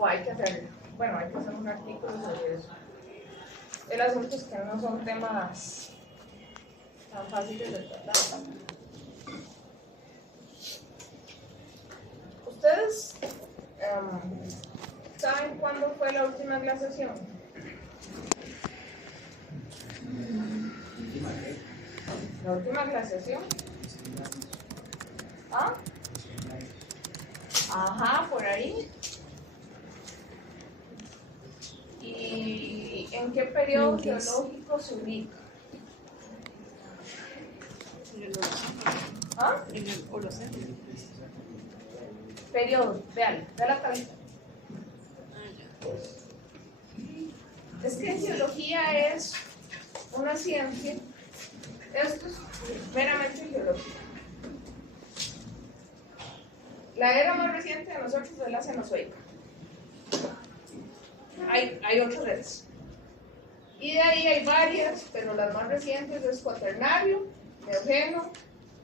o hay que hacer, bueno, hay que hacer un artículo sobre eso. El asunto es que no son temas tan fáciles de tratar. ¿Ustedes saben cuándo fue la última glaciación? ¿La última glaciación? ¿Ah? Ajá, por ahí. ¿Y en qué periodo geológico se ubica? ¿Ah? En el Holoceno. Periodo, vean, ve la tablita. Es que geología es una ciencia, esto es meramente geología. La era más reciente de nosotros es la Cenozoica. Hay otras eras. Y de ahí hay varias, pero las más recientes es Cuaternario, Neogeno,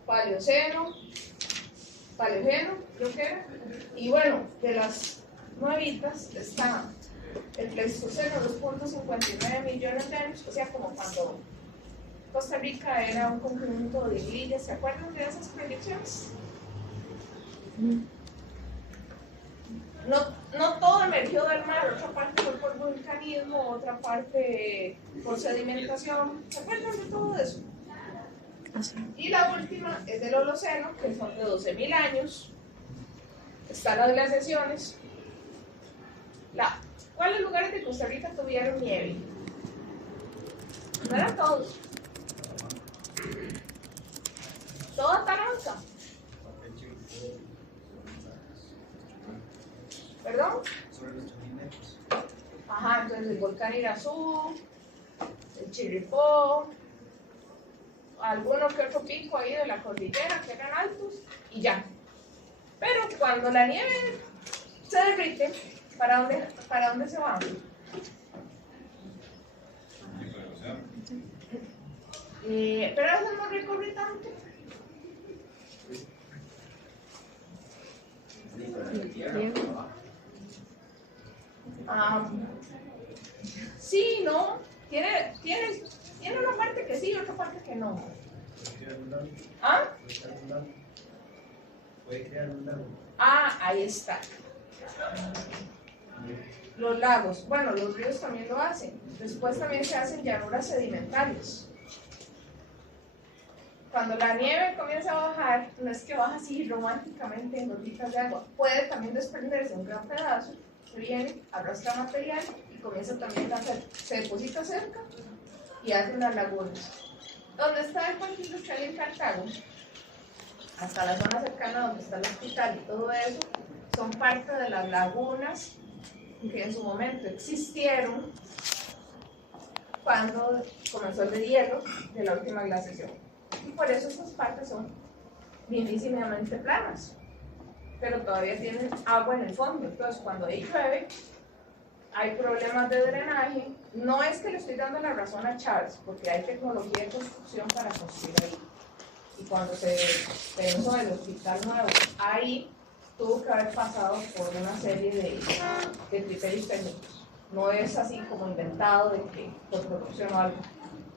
Paleoceno, creo que era. Y bueno, de las nuevitas está el Pleistoceno, 2.59 millones de años, o sea, como cuando Costa Rica era un conjunto de islas. ¿Se acuerdan de esas proyecciones? No todo emergió del mar, otra parte fue por vulcanismo, otra parte por sedimentación. ¿Se acuerdan de todo eso? Y la última es del Holoceno, que son de 12.000 años. Están las glaciaciones. ¿Cuáles lugares de Costa Rica tuvieron nieve? No eran todos. Toda Taranca. ¿Perdón? Ajá, entonces el volcán Irazú, el Chirripó, alguno que otro pico ahí de la cordillera que eran altos y ya. Pero cuando la nieve se derrite, ¿para dónde se va? Pero eso no recorre tanto. Sí, no. Tiene una parte que sí y otra parte que no. ¿Ah? Puede crear un lago. Ahí está. Los lagos, bueno, los ríos también lo hacen. Después también se hacen llanuras sedimentarias. Cuando la nieve comienza a bajar, no es que baja así románticamente en gotitas de agua, puede también desprenderse un gran pedazo, se viene, arrastra material y comienza también a hacer, se deposita cerca y hace unas lagunas. ¿Dónde está el parque industrial en Cartago? Hasta la zona cercana donde está el hospital y todo eso, son parte de las lagunas que en su momento existieron cuando comenzó el deshielo de la última glaciación. Y por eso estas partes son lindísimamente planas, pero todavía tienen agua en el fondo. Entonces, cuando ahí llueve, hay problemas de drenaje. No es que le estoy dando la razón a Charles, porque hay tecnología de construcción para construir ahí. Y cuando se pensó el hospital nuevo, ahí tuvo que haber pasado por una serie de criterios técnicos. No es así como inventado de que por producción o algo,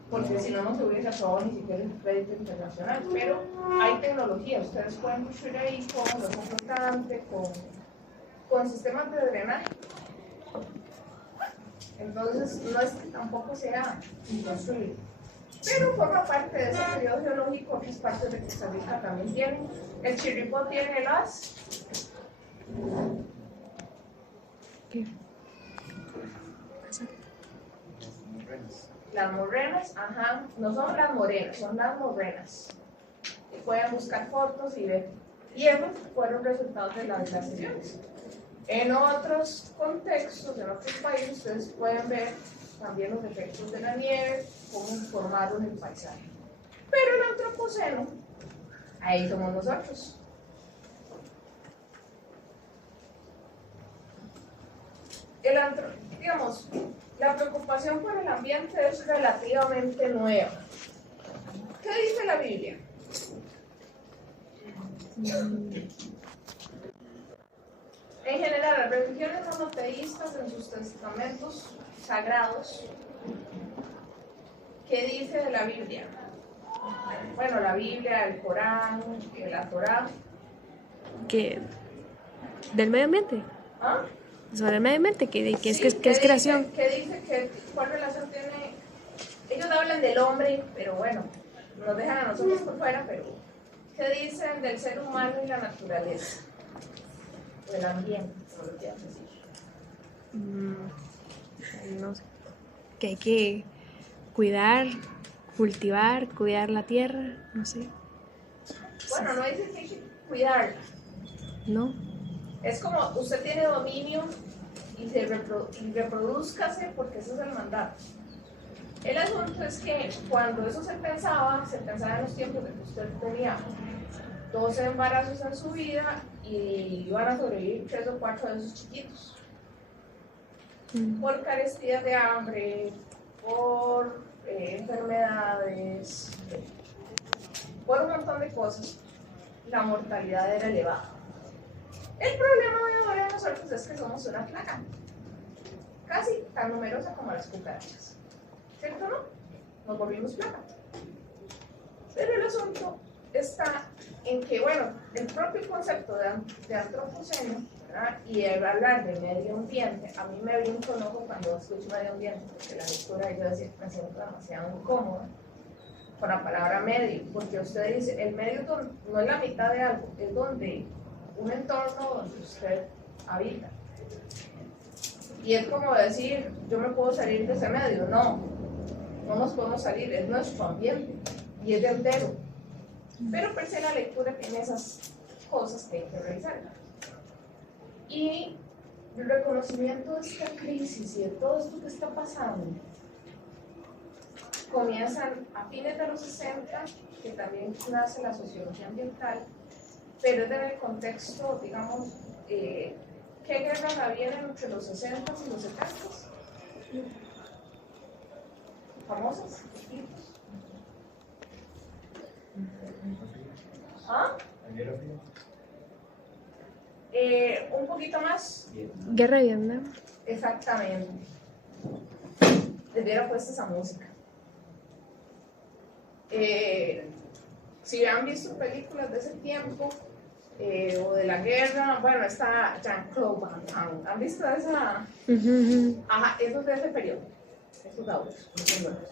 porque si no, no se hubiese aprobado ni siquiera el crédito internacional. Pero hay tecnología, ustedes pueden construir ahí con los flotantes, con sistemas de drenaje. Entonces, no es que tampoco sea imposible, pero forma parte de ese periodo geológico. Otras partes de Costa Rica también tienen. El Chirripó tiene las morrenas, ajá, no son las morenas, son las morrenas. Y pueden buscar fotos y ver. Y esos fueron resultados de las glaciaciones. En otros contextos, en otros países, ustedes pueden ver también los efectos de la nieve, cómo formaron el paisaje. Pero el antropoceno, ahí somos nosotros. Digamos, la preocupación por el ambiente es relativamente nueva. ¿Qué dice la Biblia? En general, las religiones monoteístas en sus testamentos sagrados, ¿qué dice de la Biblia? Bueno, la Biblia, el Corán, la Torá. Que del medio ambiente. ¿Ah? Sobre el medio ambiente, que Sí, es creación. ¿Qué dice? ¿Cuál relación tiene? Ellos hablan del hombre, pero bueno, nos dejan a nosotros por fuera, pero ¿qué dicen del ser humano y la naturaleza? Del ambiente, como lo quieras decir. No sé. Que hay que cuidar, cultivar, cuidar la tierra, no sé. Bueno, no dice que hay que cuidarla. No. Es como usted tiene dominio y reproduzcase porque eso es el mandato. El asunto es que cuando eso se pensaba en los tiempos de que usted tenía 12 embarazos en su vida y iban a sobrevivir 3 o 4 de esos chiquitos. Por carestías de hambre, por enfermedades, por un montón de cosas, la mortalidad era elevada. El problema de ahora de nosotros es que somos una plaga, casi tan numerosa como las cucarachas. ¿Cierto o no? Nos volvimos plaga. Pero el asunto está en que, bueno, el propio concepto de antropoceno, ¿verdad? Y el hablar de medio ambiente, a mí me brinca un ojo cuando escucho medio ambiente, porque la lectura yo decía, me siento demasiado incómoda con la palabra medio, porque usted dice, el medio no es la mitad de algo, es donde un entorno donde usted habita. Y es como decir, yo me puedo salir de ese medio. No nos podemos salir, es nuestro ambiente y es de entero. Pero per se la lectura tiene esas cosas que hay que revisar. Y el reconocimiento de esta crisis y de todo esto que está pasando comienzan a fines de los 60, que también nace la sociología ambiental, pero es en el contexto, digamos, ¿qué guerras había entre los 60 y los 70? ¿Famosas? ¿Ah? Un poquito más. Guerra de Vietnam. Exactamente. Les hubiera puesto esa música. Si han visto películas de ese tiempo o de la guerra, bueno, está Jean-Claude Van Damme. ¿Han visto esa? Ajá, eso es de ese periodo. Esos audios, muy buenos.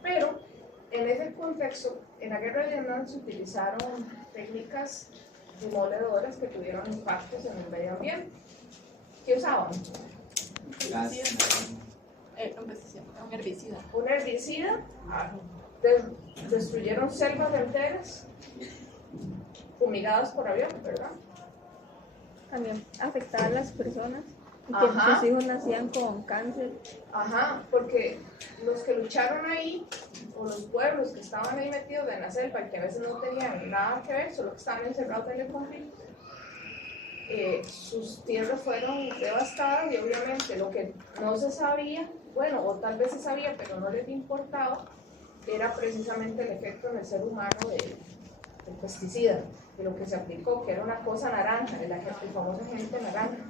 Pero en ese contexto, en la guerra de Vietnam se utilizaron técnicas demoledoras que tuvieron impactos en el medio ambiente. ¿Qué usaban? Un herbicida. Un herbicida. Destruyeron selvas enteras fumigadas por avión, ¿verdad? También afectaba a las personas y que Ajá. sus hijos nacían con cáncer. Ajá, porque los que lucharon ahí, o los pueblos que estaban ahí metidos en la selva y que a veces no tenían nada que ver, solo que estaban encerrados en el conflicto, sus tierras fueron devastadas y obviamente lo que no se sabía, bueno, o tal vez se sabía pero no les importaba, era precisamente el efecto en el ser humano del pesticida, de lo que se aplicó, que era una cosa naranja, el famoso agente naranja.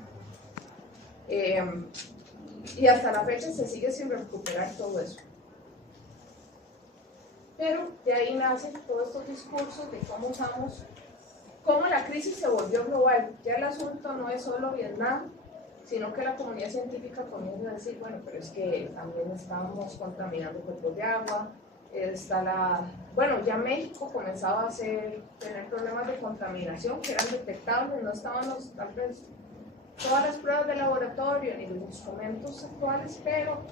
Y hasta la fecha se sigue sin recuperar todo eso. Pero de ahí nacen todos estos discursos de cómo usamos, cómo la crisis se volvió global. Ya el asunto no es solo Vietnam, sino que la comunidad científica comienza a decir, bueno, pero es que también estamos contaminando cuerpos de agua, bueno, ya México comenzaba a tener problemas de contaminación que eran detectables, no estaban tal vez todas las pruebas de laboratorio ni los instrumentos actuales, pero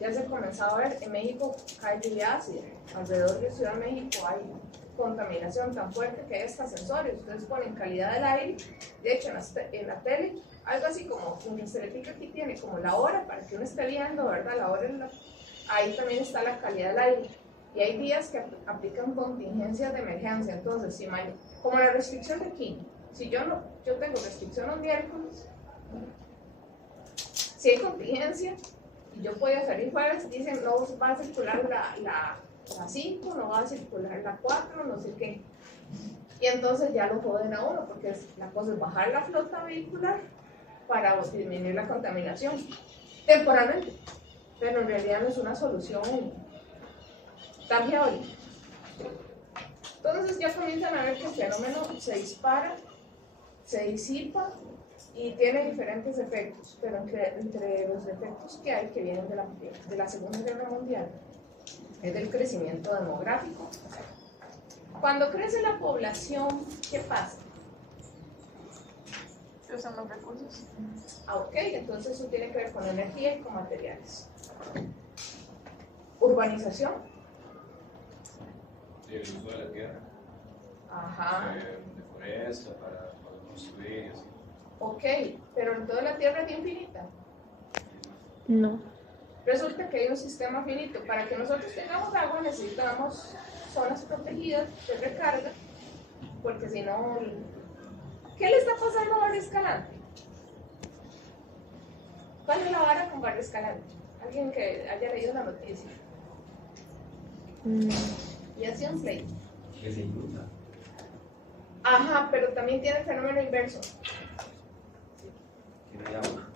ya se comenzaba a ver. En México hay lluvia ácida, alrededor de Ciudad de México hay contaminación tan fuerte que hay hasta sensores. Ustedes ponen calidad del aire, de hecho en la tele, algo así como, mientras se le pica aquí tiene como la hora para que uno esté viendo, ¿verdad? La hora ahí también está la calidad del aire. Y hay días que aplican contingencias de emergencia. Entonces, como la restricción de aquí, si yo tengo restricción los miércoles, si hay contingencia y yo puedo salir jueves, dicen no va a circular la 5, no va a circular la 4, no sé qué. Y entonces ya lo joden a uno, porque la cosa es bajar la flota vehicular para disminuir la contaminación, temporalmente, pero en realidad no es una solución tan viable. Entonces ya comienzan a ver que el fenómeno se dispara, se disipa y tiene diferentes efectos, pero entre los efectos que hay, que vienen de la Segunda Guerra Mundial, es del crecimiento demográfico. Cuando crece la población, ¿qué pasa? Se usan los recursos. Ok, entonces eso tiene que ver con energía y con materiales. Urbanización. El uso de la tierra, Ajá. de foresta para construir y así. Ok, pero en toda la Tierra es infinita. No. Resulta que hay un sistema finito. Para que nosotros tengamos agua necesitamos zonas protegidas de recarga, porque si no, ¿qué le está pasando a Barrio Escalante? ¿Cuál es la vara con Barrio Escalante? Alguien que haya leído la noticia. Y así un slate. Que se inunda. Ajá, pero también tiene el fenómeno inverso. Tiene agua.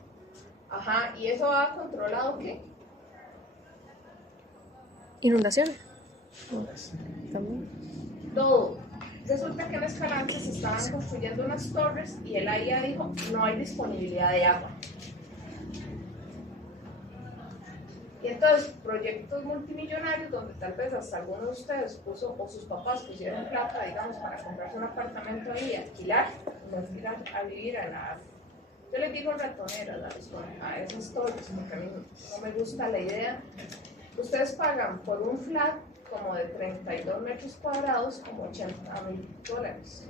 Ajá, ¿y eso va controlado qué? Inundaciones. También. Todo. Resulta que en Escalante se estaban construyendo unas torres y el AIA dijo no hay disponibilidad de agua. Y entonces proyectos multimillonarios donde tal vez hasta alguno de ustedes puso o sus papás pusieron plata, digamos, para comprarse un apartamento ahí y alquilar, no alquilar, a vivir en la... Yo les digo ratoneras a esas torres, porque a mí no me gusta la idea. Ustedes pagan por un flat como de 32 metros cuadrados como $80,000.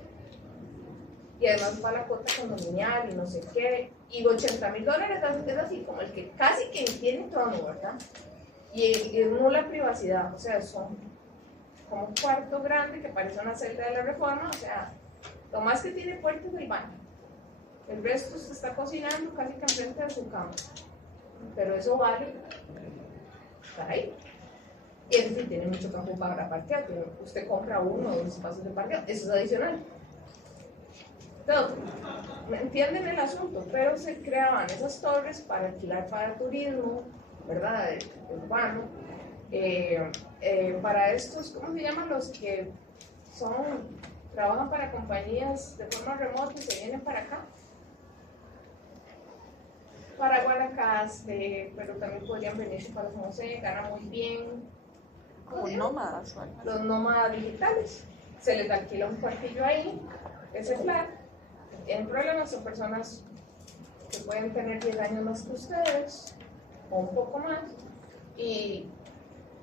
Y además va la cuota condominial y no sé qué. Y $80,000 es así como el que casi que tiene trono, ¿verdad? Y es nula privacidad, o sea, son como un cuarto grande que parece una celda de la Reforma, o sea, lo más que tiene puerta es el baño. El resto se está cocinando casi que enfrente de su cama. Pero eso vale estar ahí. Y eso sí tiene mucho campo para parquear. Usted compra uno o dos espacios de parqueo, eso es adicional. Entonces, entienden el asunto, pero se creaban esas torres para alquilar para turismo, ¿verdad? Urbano. Para estos, ¿cómo se llaman? Los que trabajan para compañías de forma remota y se vienen para acá. Para Guanacaste, pero también podrían venirse para San José, ganan muy bien. Como nómadas o algo así. Los nómadas digitales. Se les alquila un cuartillo ahí, ese flat. En problemas son personas que pueden tener 10 años más que ustedes, o un poco más. Y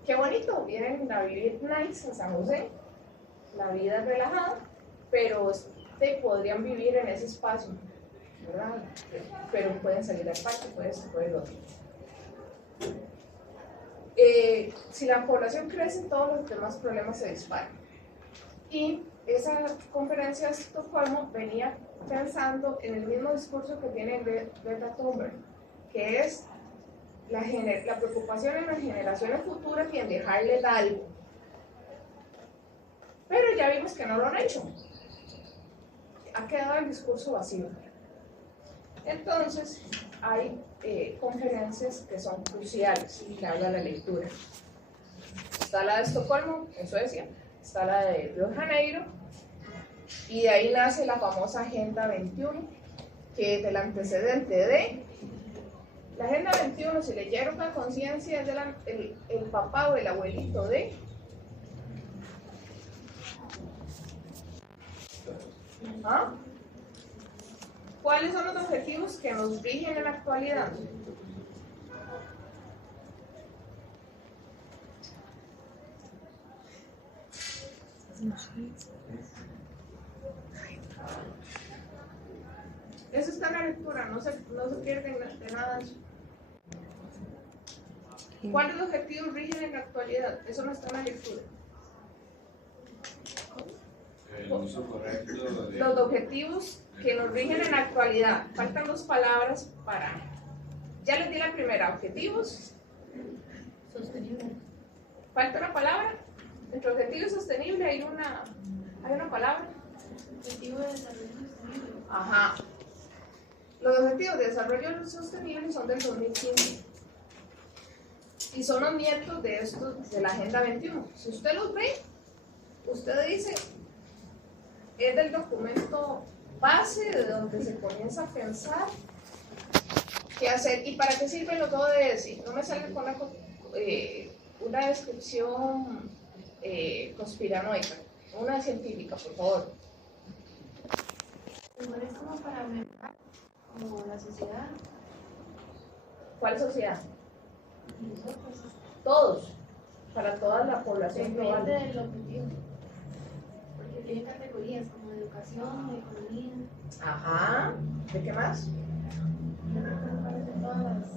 qué bonito, vienen a vivir nice en San José. La vida es relajada, pero podrían vivir en ese espacio, ¿verdad? Pero pueden salir al parque, pueden el otro. Si la población crece, todos los demás problemas se disparan. Y esa conferencia de Estocolmo venía pensando en el mismo discurso que tiene Greta Thunberg, que es la preocupación en las generaciones futuras y en dejarles algo. Pero ya vimos que no lo han hecho. Ha quedado el discurso vacío. Entonces, hay conferencias que son cruciales y que habla la lectura. Está la de Estocolmo, en Suecia, está la de Río de Janeiro, y de ahí nace la famosa Agenda 21, que es el antecedente de la Agenda 21. Si leyeron la conciencia, es el papá o el abuelito de ¿ah? ¿Cuáles son los objetivos que nos rigen en la actualidad? No sé. Eso está en la lectura, no se pierden de nada eso. ¿Cuáles objetivos rigen en la actualidad? Eso no está en la lectura. El uso correcto de... Los objetivos que nos rigen en la actualidad. Faltan dos palabras para... Ya les di la primera, objetivos. Sostenible. Falta una palabra. Entre objetivo y sostenible hay una palabra. Objetivo de desarrollo sostenible. Ajá. Los Objetivos de Desarrollo Sostenible son del 2015 y son los nietos de estos de la Agenda 21. Si usted los ve, usted dice, es del documento base de donde se comienza a pensar qué hacer y para qué sirven los ODS. No me salga con una descripción conspiranoica, una científica, por favor. Igual es como para mejorar como la sociedad ¿Cuál sociedad? y nosotros. Todos, para toda la población global. Depende del objetivo. Porque tiene categorías como educación, economía. Ajá. ¿De qué más? No recuerdo cuáles de todas las.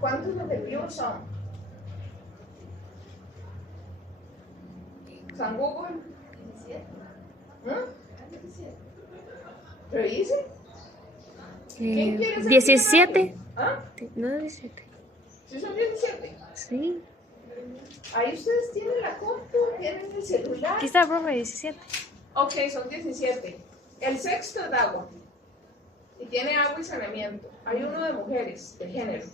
¿Cuántos objetivos son? ¿San Google? 17. ¿Mm? 17. ¿Revise? ¿Quién quiere ser 17. millonario? ¿Ah? No, 17. ¿Sí son 17? Sí. Ahí ustedes tienen la compu, tienen el celular. Aquí está, profe, 17. Ok, son 17. El sexto es de agua. Y tiene agua y saneamiento. Hay uno de mujeres, de género.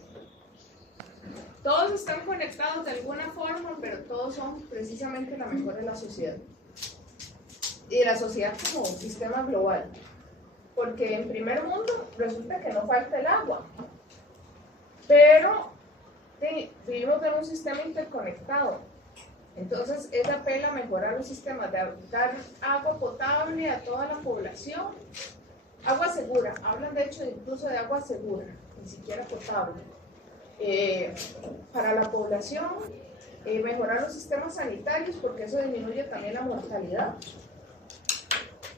Todos están conectados de alguna forma, pero todos son precisamente la mejor de la sociedad. Y de la sociedad como un sistema global. Porque en primer mundo resulta que no falta el agua. Pero vivimos en un sistema interconectado. Entonces, es apela a mejorar los sistemas de dar agua potable a toda la población. Agua segura. Hablan de hecho incluso de agua segura, ni siquiera potable. Para la población, mejorar los sistemas sanitarios porque eso disminuye también la mortalidad.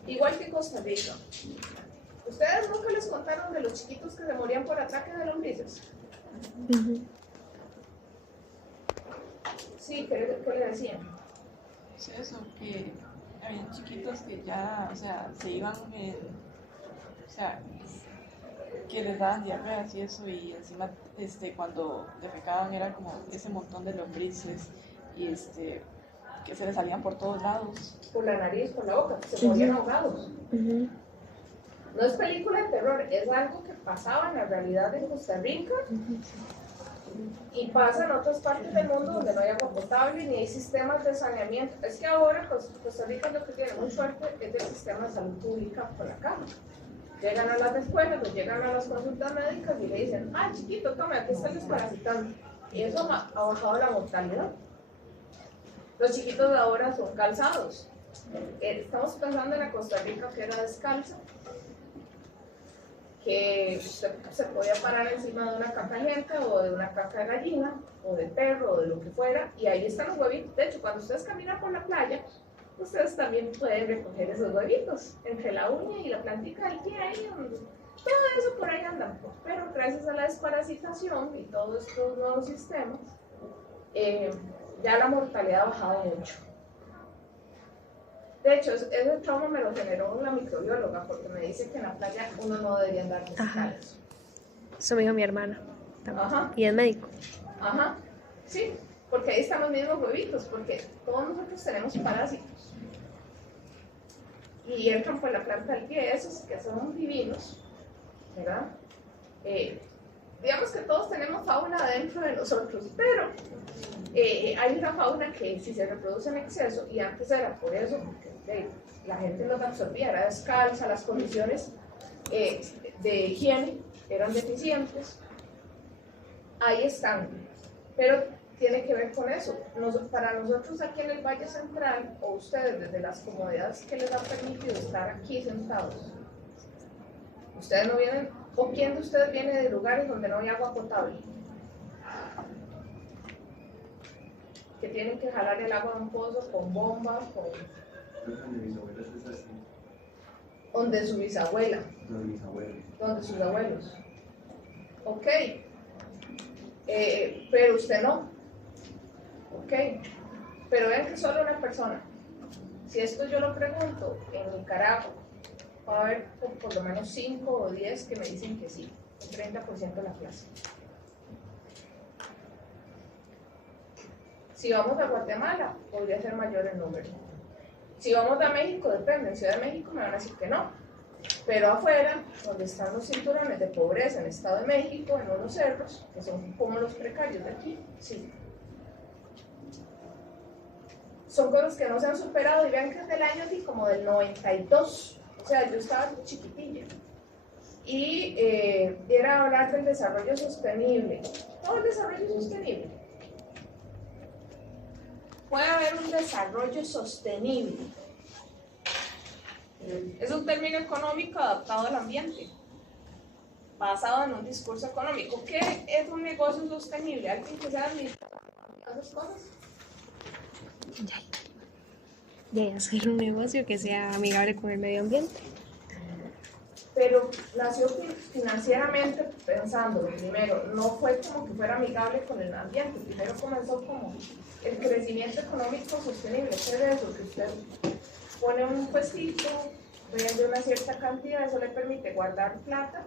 Igual que Costa Rica. ¿Ustedes nunca les contaron de los chiquitos que se morían por ataque de lombrices? Sí, ¿qué le decían? Sí, eso, que habían chiquitos que ya, o sea, se iban en, o sea, que les daban diarreas y eso, y encima, cuando defecaban era como ese montón de lombrices, y que se les salían por todos lados. Por la nariz, por la boca, se morían ahogados. No es película de terror, es algo que pasaba en la realidad en Costa Rica y pasa en otras partes del mundo donde no hay agua potable ni hay sistemas de saneamiento. Es que ahora Costa Rica lo que tiene muy suerte es del sistema de salud pública por la cama. Llegan a las escuelas o llegan a las consultas médicas y le dicen, ah, chiquito, tome, aquí está el desparasitante. Y eso ha bajado la mortalidad. Los chiquitos de ahora son calzados. Estamos pensando en la Costa Rica que era descalza, que se podía parar encima de una caca de gente o de una caca de gallina o de perro o de lo que fuera, y ahí están los huevitos. De hecho, cuando ustedes caminan por la playa, ustedes también pueden recoger esos huevitos entre la uña y la plantita del pie ahí, todo eso por ahí andan. Pero gracias a la desparasitación y todos estos nuevos sistemas, ya la mortalidad ha bajado mucho. De hecho, ese trauma me lo generó una microbióloga porque me dice que en la playa uno no debería andar descalzo. Eso me dijo mi hermana también. Ajá. Y es médico. Ajá, sí, porque ahí están los mismos huevitos, porque todos nosotros tenemos parásitos. Y entran por la planta del pie, esos que son divinos, ¿verdad? Digamos que todos tenemos fauna dentro de nosotros, pero hay una fauna que si se reproduce en exceso, y antes era por eso, porque la gente los absorbía, era descalza, las condiciones de higiene eran deficientes, ahí están, pero tiene que ver con eso. Para nosotros aquí en el Valle Central, o ustedes desde las comodidades que les ha permitido estar aquí sentados, ustedes no vienen, o quién de ustedes viene de lugares donde no hay agua potable, que tienen que jalar el agua de un pozo con bombas, Donde mis abuelos es así. donde su bisabuela, Donde mis abuelos. donde sus abuelos. Ok, pero usted no. Ok, pero vean que solo una persona. Si esto yo lo pregunto en Nicaragua, va a haber por lo menos 5 o 10 que me dicen que sí, el 30% de la clase. Si vamos a Guatemala, podría ser mayor el número. Si vamos a México, depende. En Ciudad de México me van a decir que no. Pero afuera, donde están los cinturones de pobreza en el Estado de México, en unos cerros, que son como los precarios de aquí, sí. Son cosas que no se han superado y vean que es del año así como del 92, o sea, yo estaba chiquitilla. Y era hablar del desarrollo sostenible. Todo el desarrollo sostenible. Puede haber un desarrollo sostenible. Es un término económico adaptado al ambiente, basado en un discurso económico. ¿Qué es un negocio sostenible? ¿Alguien que sea administrador de esas cosas? Y hacer un negocio que sea amigable con el medio ambiente. Pero nació financieramente pensándolo primero, no fue como que fuera amigable con el ambiente, primero comenzó como el crecimiento económico sostenible, ¿qué es eso? Que usted pone un puestito, vende una cierta cantidad, eso le permite guardar plata,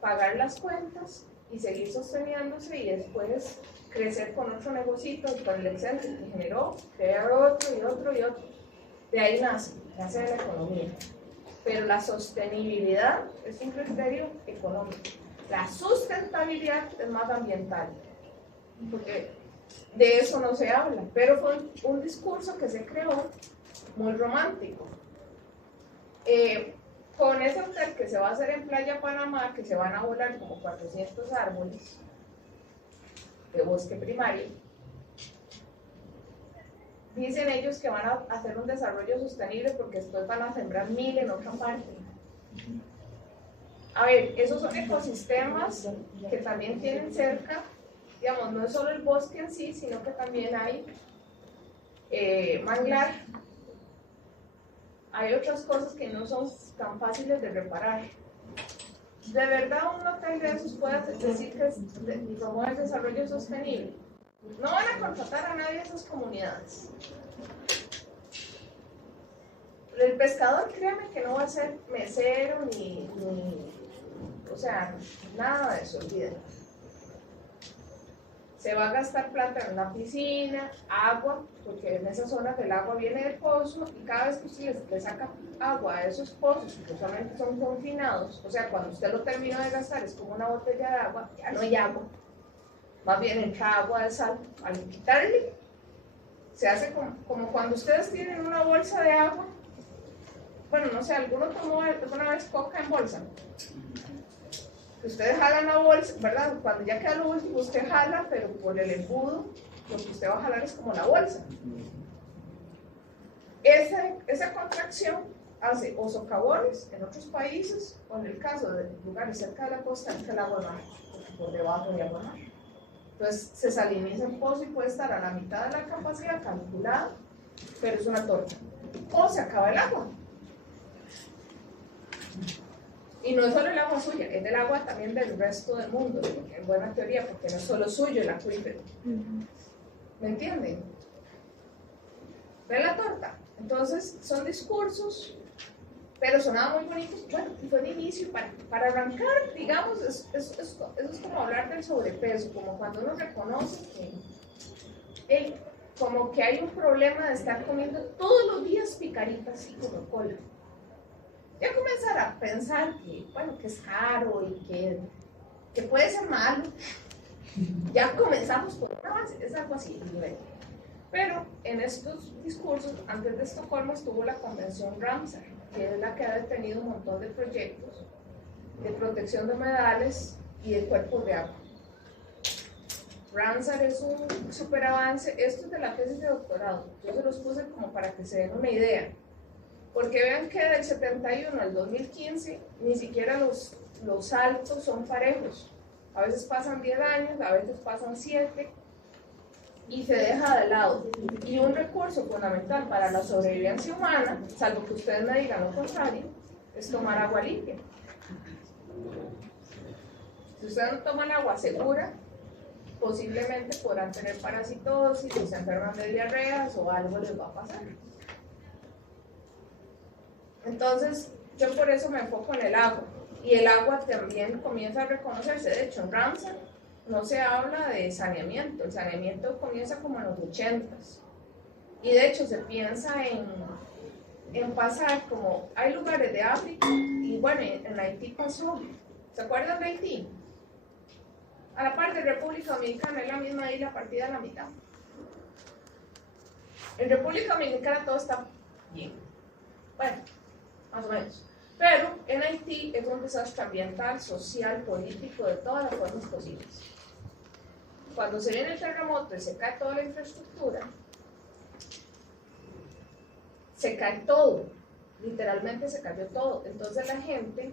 pagar las cuentas y seguir sosteniéndose y después crecer con otro negocito, con el excedente que generó, crear otro y otro y otro. De ahí nace la economía. Pero la sostenibilidad es un criterio económico. La sustentabilidad es más ambiental, porque de eso no se habla, pero fue un discurso que se creó muy romántico. Con ese hotel que se va a hacer en Playa Panamá, que se van a volar como 400 árboles de bosque primario, dicen ellos que van a hacer un desarrollo sostenible porque después van a sembrar 1000 en otra parte. A ver, esos son ecosistemas que también tienen cerca, digamos, no es solo el bosque en sí, sino que también hay manglar. Hay otras cosas que no son tan fáciles de reparar. ¿De verdad un hotel de esos puede decir que promueve el desarrollo sostenible? No van a contratar a nadie de esas comunidades. El pescador, créame que no va a ser mesero o sea, nada de eso, olvídenlo. Se va a gastar plata en una piscina, agua, porque en esas zonas el agua viene del pozo y cada vez que usted le saca agua a esos pozos, que usualmente son confinados, o sea, cuando usted lo termina de gastar es como una botella de agua, ya no hay agua. Más bien entra agua de sal, al quitarle, se hace como cuando ustedes tienen una bolsa de agua. Bueno, no sé, ¿alguno tomó alguna vez coca en bolsa? Ustedes jalan la bolsa, ¿verdad? Cuando ya queda lo último, usted jala, pero por el embudo, lo que usted va a jalar es como la bolsa. Esa contracción hace o socavones en otros países, o en el caso de lugares cerca de la costa, en que el agua mar, porque por debajo hay agua mar. Entonces se saliniza el pozo y puede estar a la mitad de la capacidad calculada, pero es una torta. O se acaba el agua. Y no es solo el agua suya, es del agua también del resto del mundo, en buena teoría, porque no es solo suyo el acuífero. ¿Me entienden? ¿Ven la torta? Entonces son discursos, pero sonaban muy bonitos. Bueno, y fue de inicio, para arrancar, digamos, eso es como hablar del sobrepeso, como cuando uno reconoce que como que hay un problema de estar comiendo todos los días picaritas y Coca-Cola. Ya comenzar a pensar que, bueno, que es caro y que puede ser malo. Ya comenzamos por un avance, es algo así. Pero en estos discursos, antes de Estocolmo estuvo la convención Ramsar, que es la que ha detenido un montón de proyectos de protección de humedales y de cuerpos de agua. Ramsar es un super avance. Esto es de la tesis de doctorado. Yo se los puse como para que se den una idea. Porque vean que del 71 al 2015 ni siquiera los saltos son parejos. A veces pasan 10 años, a veces pasan 7 y se deja de lado. Y un recurso fundamental para la sobrevivencia humana, salvo que ustedes me digan lo contrario, es tomar agua limpia. Si ustedes no toman agua segura, posiblemente podrán tener parasitosis o se enferman de diarreas o algo les va a pasar. Entonces, yo por eso me enfoco en el agua. Y el agua también comienza a reconocerse. De hecho, en Ramsar no se habla de saneamiento. El saneamiento comienza como en los 80s. Y de hecho, se piensa en pasar, como hay lugares de África, y bueno, en Haití pasó. ¿Se acuerdan de Haití? A la par de República Dominicana, es la misma isla partida a la mitad. En República Dominicana todo está bien. Bueno, más o menos. Pero en Haití es un desastre ambiental, social, político, de todas las formas posibles. Cuando se viene el terremoto y se cae toda la infraestructura, se cae todo, literalmente se cayó todo. Entonces la gente,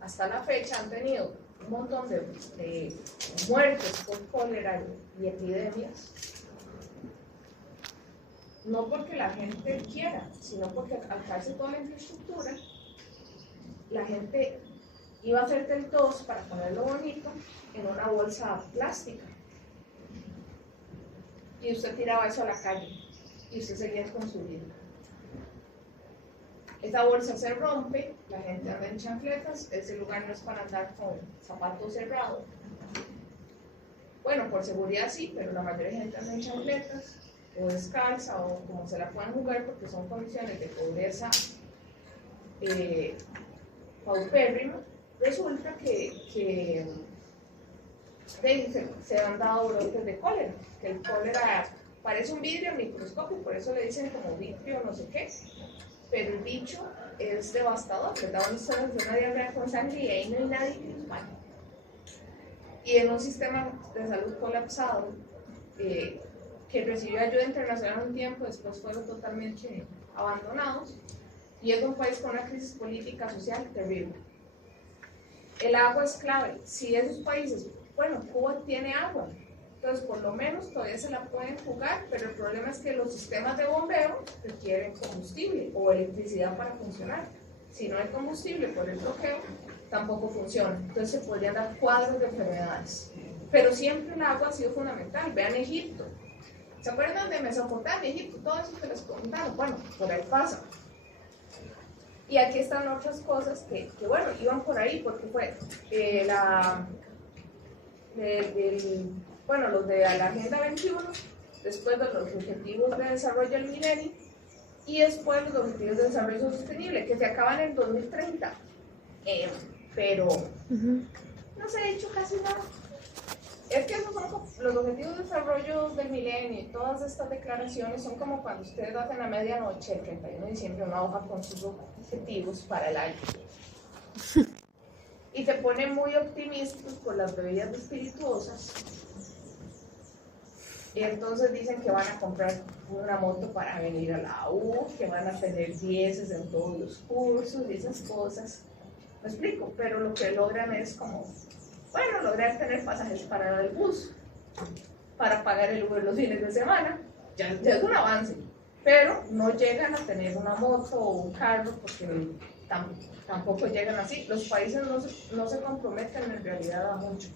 hasta la fecha, han tenido un montón de muertes por cólera y epidemias. No porque la gente quiera, sino porque al caerse toda la infraestructura, la gente iba a hacer del tos, para ponerlo bonito, en una bolsa plástica. Y usted tiraba eso a la calle y usted seguía con su vida. Esta bolsa se rompe, la gente anda en chancletas, ese lugar no es para andar con zapatos cerrados. Bueno, por seguridad sí, pero la mayoría de gente anda en chancletas o descalza o como se la puedan jugar porque son condiciones de pobreza paupérrima. Resulta que se han dado brotes de cólera, que el cólera parece un vidrio microscópico, por eso le dicen como vitrio no sé qué, pero el bicho es devastador, le da una diarrea con sangre y ahí no hay nadie que los bañe. Y en un sistema de salud colapsado, que recibió ayuda internacional un tiempo, después fueron totalmente abandonados, y es un país con una crisis política social terrible. El agua es clave. Si esos países, bueno, Cuba tiene agua, entonces por lo menos todavía se la pueden jugar, pero el problema es que los sistemas de bombeo requieren combustible o electricidad para funcionar. Si no hay combustible por el bloqueo, tampoco funciona. Entonces se podrían dar cuadros de enfermedades. Pero siempre el agua ha sido fundamental. Vean Egipto. ¿Se acuerdan de Mesopotamia, Egipto? Todo eso que les comentaron. Bueno, por ahí pasa. Y aquí están otras cosas que bueno, iban por ahí, porque fue los de la Agenda 21, después de los Objetivos de Desarrollo del Milenio, y después los Objetivos de Desarrollo Sostenible, que se acaban en 2030. Pero no se ha hecho casi nada. Es que esos son los Objetivos de Desarrollo del Milenio y todas estas declaraciones son como cuando ustedes hacen a medianoche, el 31 de diciembre, una hoja con sus objetivos para el año. Y se ponen muy optimistas por las bebidas espirituosas. Y entonces dicen que van a comprar una moto para venir a la U, que van a tener 10 en todos los cursos y esas cosas. ¿Me explico? Pero lo que logran es como, bueno, lograr tener pasajes para el bus, para pagar el Uber los fines de semana, ya es un avance, pero no llegan a tener una moto o un carro porque tampoco llegan así. Los países no se comprometen en realidad a mucho.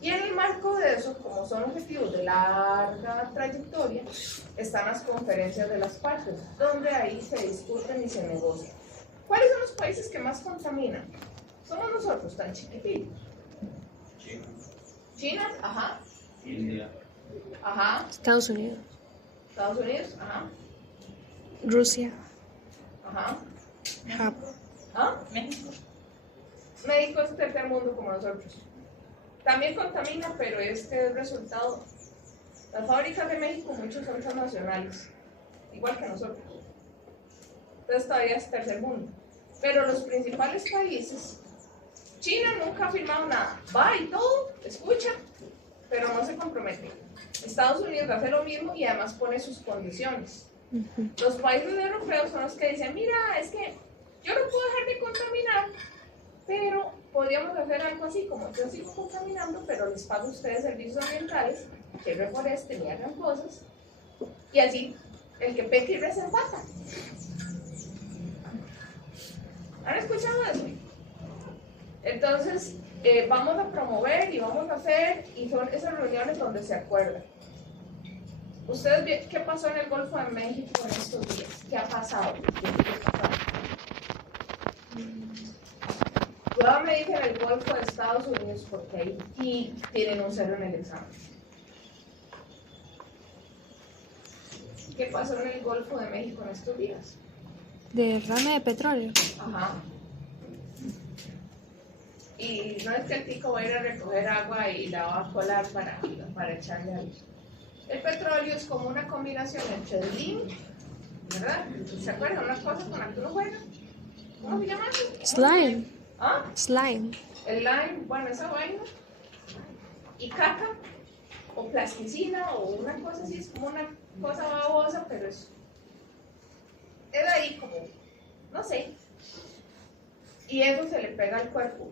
Y en el marco de eso, como son objetivos de larga trayectoria, están las conferencias de las partes, donde ahí se discuten y se negocian. ¿Cuáles son los países que más contaminan? Somos nosotros, tan chiquititos. China, ajá. India. Ajá. Estados Unidos. Estados Unidos, ajá. Rusia. Ajá. Japón. ¿Ah? México es tercer mundo como nosotros. También contamina, pero este es el resultado. Las fábricas de México, muchos son transnacionales, igual que nosotros. Entonces todavía es tercer mundo. Pero los principales países, China nunca ha firmado nada. Va y todo, escucha, pero no se compromete. Estados Unidos hace lo mismo y además pone sus condiciones. Los países europeos son los que dicen, mira, es que yo no puedo dejar de contaminar, pero podríamos hacer algo así, como yo sigo contaminando, pero les pago a ustedes servicios ambientales, que reforesten y hagan cosas, y así el que peque y reza empata. ¿Han escuchado eso? Entonces, vamos a promover y vamos a hacer, y son esas reuniones donde se acuerdan. ¿Ustedes qué pasó en el Golfo de México en estos días? ¿Qué ha pasado? Luego me dicen el Golfo de Estados Unidos porque ahí tienen un 0 en el examen. ¿Qué pasó en el Golfo de México en estos días? Derrame de petróleo. Ajá. Y no es que el tico va a ir a recoger agua y la va a colar para echarle algo. El petróleo es como una combinación entre el lime, ¿verdad? ¿Se acuerdan? Una cosa con la que uno juega. ¿Cómo se llama eso? Slime. ¿Ah? Slime. El lime, bueno, esa vaina. Y caca, o plasticina, o una cosa así, es como una cosa babosa, pero es ahí como, no sé. Y eso se le pega al cuerpo.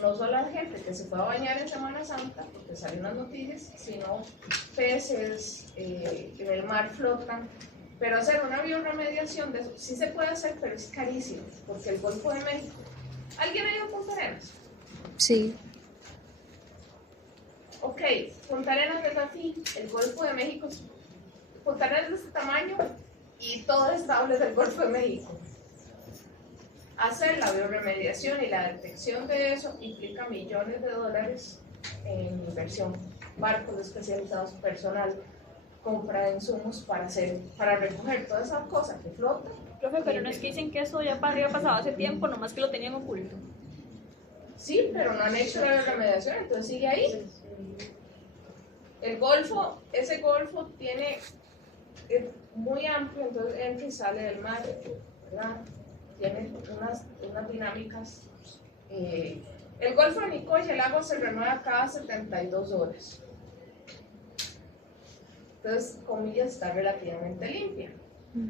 No solo a la gente que se fue a bañar en Semana Santa, porque salen las noticias, sino peces en el mar flotan. Pero hacer una bioremediación de eso sí se puede hacer, pero es carísimo, porque el Golfo de México. ¿Alguien ha ido a Punta Arenas? Sí. Ok, Punta Arenas es así, el Golfo de México, Punta Arenas es de este tamaño y todo es estable del Golfo de México. Hacer la bioremediación y la detección de eso implica millones de dólares en inversión, barcos especializados, personal, compra de insumos para recoger toda esa cosa que flota. Profe, pero no es que dicen que eso ya había pasado hace tiempo, nomás que lo tenían oculto. Sí, pero no han hecho la bioremediación, entonces sigue ahí. El Golfo, ese Golfo es muy amplio, entonces entra y sale del mar, ¿verdad? Tiene unas dinámicas. El Golfo de Nicoya, el agua se renueva cada 72 horas. Entonces, comillas, está relativamente limpia.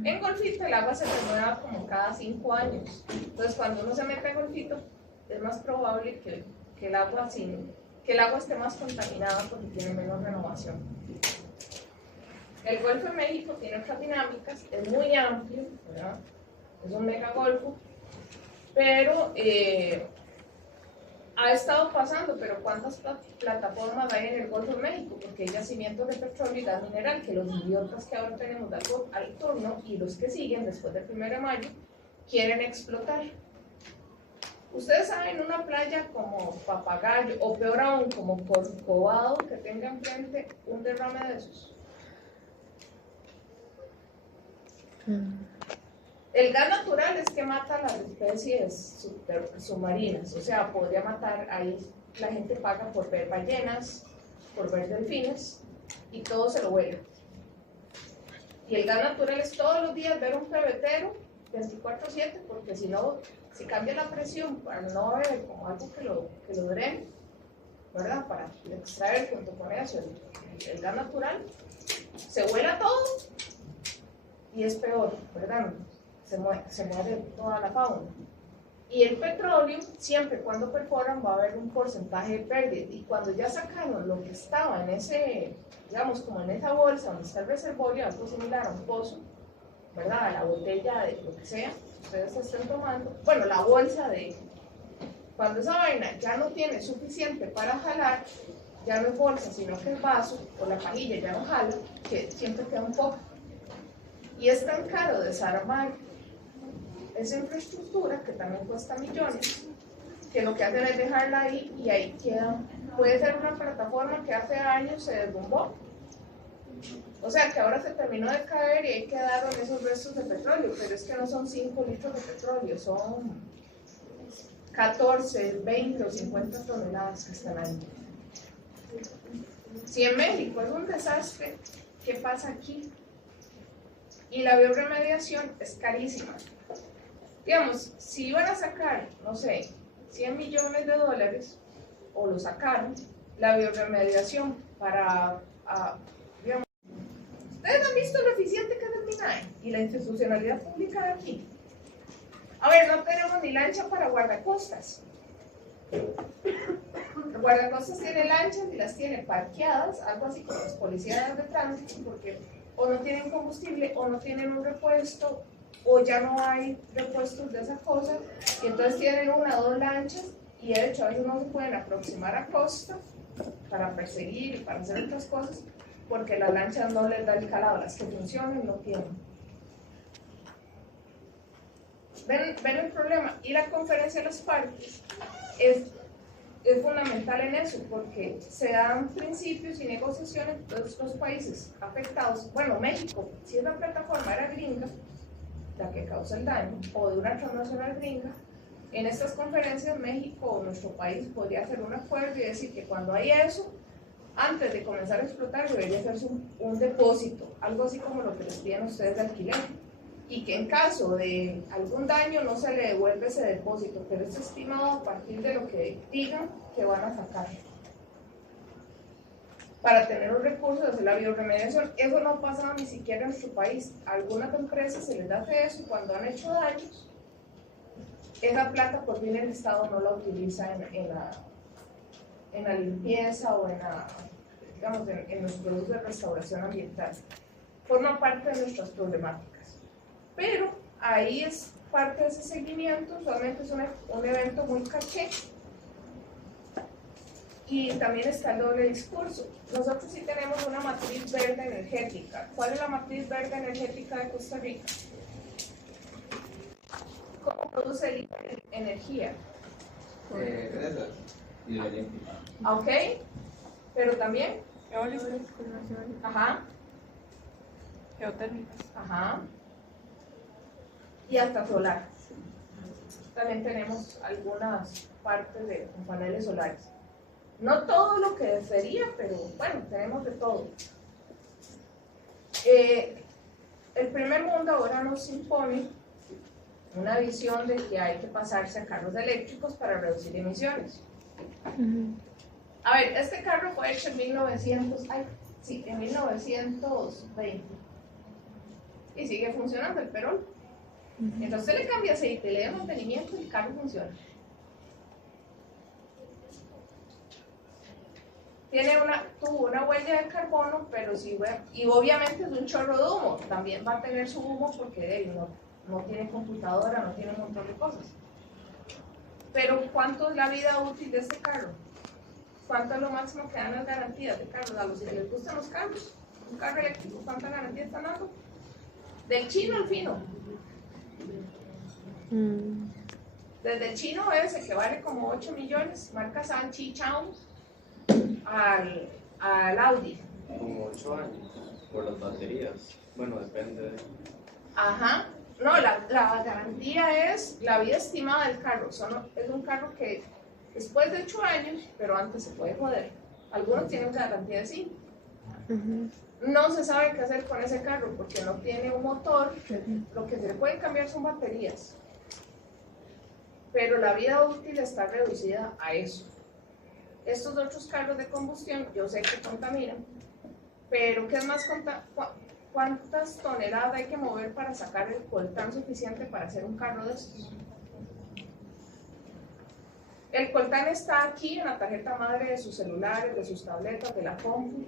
En Golfito el agua se renueva como cada 5 años. Entonces, cuando uno se mete a Golfito, es más probable que el agua esté más contaminada porque tiene menos renovación. El Golfo de México tiene otras dinámicas, es muy amplio, ¿verdad? Es un megagolfo, pero ha estado pasando, pero ¿cuántas plataformas hay en el Golfo de México? Porque hay yacimientos de petróleo y gas mineral que los idiotas que ahora tenemos al turno y los que siguen después del 1 de mayo quieren explotar. Ustedes saben una playa como Papagayo, o peor aún, como Corcovado, que tenga enfrente un derrame de esos. El gas natural es que mata a las especies submarinas, o sea, podría matar, ahí la gente paga por ver ballenas, por ver delfines, y todo se lo huele. Y el gas natural es todos los días ver un pebetero 24/7, porque si no, si cambia la presión para no haber como algo que lo drene, ¿verdad? Para extraer junto con eso el gas natural, se huela todo y es peor, ¿verdad? Se muere toda la fauna. Y el petróleo, siempre cuando perforan va a haber un porcentaje de pérdida, y cuando ya sacaron lo que estaba en ese, digamos, como en esa bolsa donde está el reservorio, algo similar a un pozo, ¿verdad? A la botella de lo que sea, ustedes estén tomando, bueno, la bolsa de, cuando esa vaina ya no tiene suficiente para jalar, ya no es bolsa, sino que es vaso, o la pajilla ya no jala, que siempre queda un poco. Y es tan caro desarmar esa infraestructura, que también cuesta millones, que lo que hacen es dejarla ahí y ahí queda. Puede ser una plataforma que hace años se derrumbó, o sea que ahora se terminó de caer y ahí quedaron esos restos de petróleo, pero es que no son 5 litros de petróleo, son 14, 20 o 50 toneladas que están ahí. Si en México es un desastre, ¿qué pasa aquí? Y la bioremediación es carísima. Digamos, si iban a sacar, no sé, 100 millones de dólares, o lo sacaron, la bioremediación para, digamos, ¿ustedes han visto lo eficiente que es el MINAE y la institucionalidad pública de aquí? A ver, no tenemos ni lancha para guardacostas. El guardacostas tiene lanchas y las tiene parqueadas, algo así como las policías de tránsito, porque o no tienen combustible, o no tienen un repuesto, o ya no hay repuestos de esa cosa, y entonces tienen 1 o 2 lanchas, y de hecho a veces no se pueden aproximar a costa para perseguir y para hacer otras cosas, porque las lanchas no les da el calado, las que funcionan no tienen. ¿Ven el problema? Y la conferencia de las partes es fundamental en eso, porque se dan principios y negociaciones de todos los países afectados. Bueno, México, si esa plataforma era gringa, la que causa el daño, o de una transnacional gringa, en estas conferencias México o nuestro país podría hacer un acuerdo y decir que cuando hay eso, antes de comenzar a explotar debería hacerse un depósito, algo así como lo que les piden ustedes de alquiler, y que en caso de algún daño no se le devuelve ese depósito, pero es estimado a partir de lo que digan que van a sacar. Para tener un recurso de hacer la bioremediación, eso no pasa ni siquiera en nuestro país. A algunas empresas se les hace eso cuando han hecho daños. Esa plata, por fin el Estado no la utiliza en la limpieza o digamos, en los productos de restauración ambiental. Forma parte de nuestras problemáticas. Pero ahí es parte de ese seguimiento, usualmente es un evento muy caché. Y también está el doble discurso. Nosotros sí tenemos una matriz verde energética. ¿Cuál es la matriz verde energética de Costa Rica? ¿Cómo produce energía? Esas. Hidroeléctrica. ¿Ok? Pero también, Eólicas, ajá, geotérmicas. ajá, y hasta solar. También tenemos algunas partes de con paneles solares. No todo lo que sería, pero bueno, tenemos de todo. El primer mundo ahora nos impone una visión de que hay que pasarse a carros eléctricos para reducir emisiones. A ver, este carro fue hecho en 1920 y sigue funcionando el perol. Entonces le cambia aceite, le da mantenimiento y el carro funciona. Tuvo una huella de carbono, pero sí, y obviamente es un chorro de humo. También va a tener su humo porque no tiene computadora, no tiene un montón de cosas. Pero ¿cuánto es la vida útil de este carro? ¿Cuánto es lo máximo que dan las garantías de carros? A los que les gustan los carros, un carro eléctrico, ¿cuánta garantía están dando? Del chino al fino. Desde el chino ese que vale como 8 millones, marca Sanchi Chao, al Audi. Como 8 años. Por las baterías. Bueno, depende de. Ajá. No, la garantía es la vida estimada del carro. Es un carro que después de 8 años, pero antes se puede joder. Algunos tienen garantía de 5. No se sabe qué hacer con ese carro porque no tiene un motor. Lo que se le puede cambiar son baterías. Pero la vida útil está reducida a eso. Estos otros carros de combustión, yo sé que contaminan, pero ¿qué es más ¿cuántas toneladas hay que mover para sacar el coltán suficiente para hacer un carro de estos? El coltán está aquí en la tarjeta madre de sus celulares, de sus tabletas, de la compu,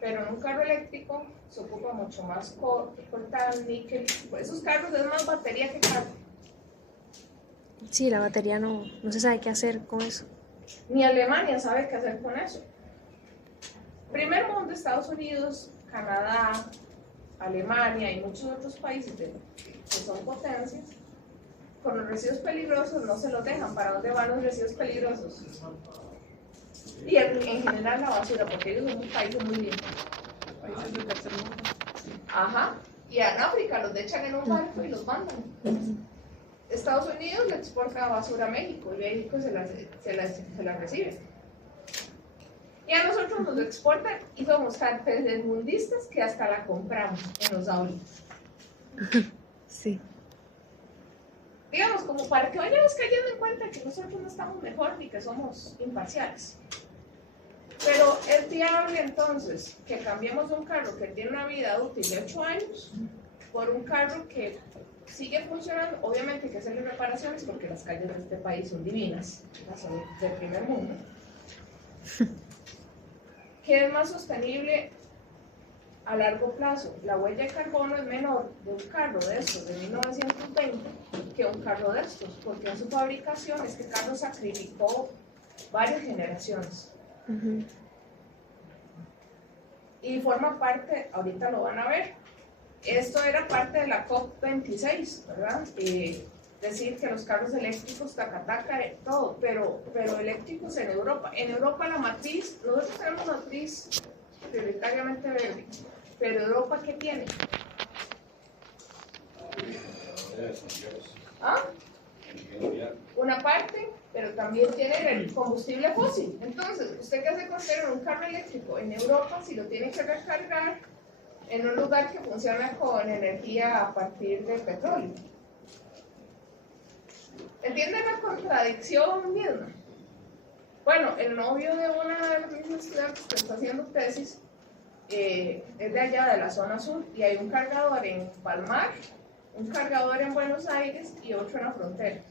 pero en un carro eléctrico se ocupa mucho más coltán, níquel. Esos carros es más batería que carro. Sí, la batería no se sabe qué hacer con eso. Ni Alemania sabe qué hacer con eso. Primer mundo, Estados Unidos, Canadá, Alemania y muchos otros países que son potencias, con los residuos peligrosos no se los dejan. ¿Para dónde van los residuos peligrosos? Y en general la basura, porque ellos son un país muy limpio. Países del tercer mundo. Ajá. Y en África los echan en un barco y los mandan. Estados Unidos le exporta basura a México y México se la recibe. Y a nosotros nos lo exportan y somos tan tercermundistas que hasta la compramos en los autos. Sí. Digamos, como para que vayamos cayendo en cuenta que nosotros no estamos mejor ni que somos imparciales. Pero es viable entonces que cambiemos un carro que tiene una vida útil de 8 años por un carro que sigue funcionando. Obviamente hay que hacerle reparaciones porque las calles de este país son divinas, son del primer mundo. ¿Qué es más sostenible a largo plazo? La huella de carbono es menor de un carro de estos de 1920 que un carro de estos, porque en su fabricación este carro sacrificó varias generaciones. Y forma parte, ahorita lo van a ver, esto era parte de la COP26, ¿verdad? Decir que los carros eléctricos, taca, todo, pero eléctricos en Europa. En Europa la matriz, nosotros tenemos matriz prioritariamente verde, pero Europa ¿qué tiene? ¿Ah? Una parte, pero también tienen el combustible fósil. Entonces, ¿usted qué hace con tener un carro eléctrico en Europa si lo tiene que recargar en un lugar que funciona con energía a partir de petróleo? ¿Entienden la contradicción misma? Bueno, el novio de una de las mismas estudiantes que está haciendo tesis es de allá de la zona sur y hay un cargador en Palmar, un cargador en Buenos Aires y otro en la frontera.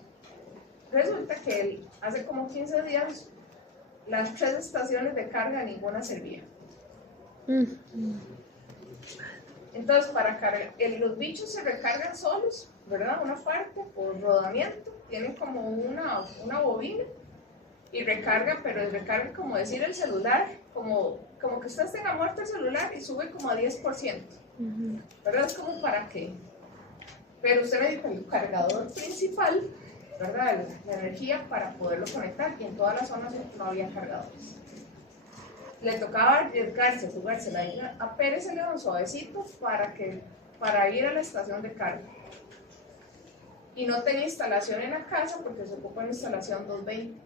Resulta que él, hace como 15 días, las 3 estaciones de carga ninguna servía. Entonces, para cargar, los bichos se recargan solos, ¿verdad? Una parte por rodamiento, tienen como una bobina y recarga, pero recarga como decir el celular, como que usted tenga muerto el celular y sube como a 10%, ¿verdad? Es como para qué. Pero usted necesita el cargador principal, ¿verdad? La energía para poderlo conectar y en todas las zonas no había cargadores. Le tocaba arriesgarse, jugársela a Pérez León suavecito para ir a la estación de carga. Y no tenía instalación en la casa porque se ocupa en instalación 220.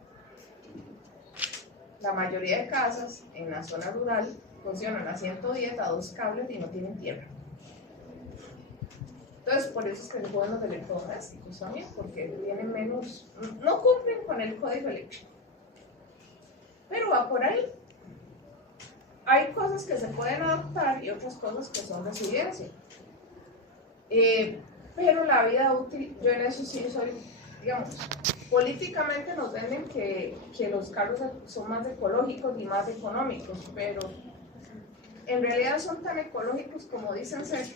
La mayoría de casas en la zona rural funcionan a 110 a 2 cables y no tienen tierra. Entonces, por eso es que se pueden los electrodomésticos también, porque tienen menos, no cumplen con el código eléctrico. Pero va por ahí. Hay cosas que se pueden adaptar y otras cosas que son resiliencia. Pero la vida útil, yo en eso sí soy, digamos, políticamente nos venden que los carros son más ecológicos y más económicos, pero en realidad son tan ecológicos como dicen ser.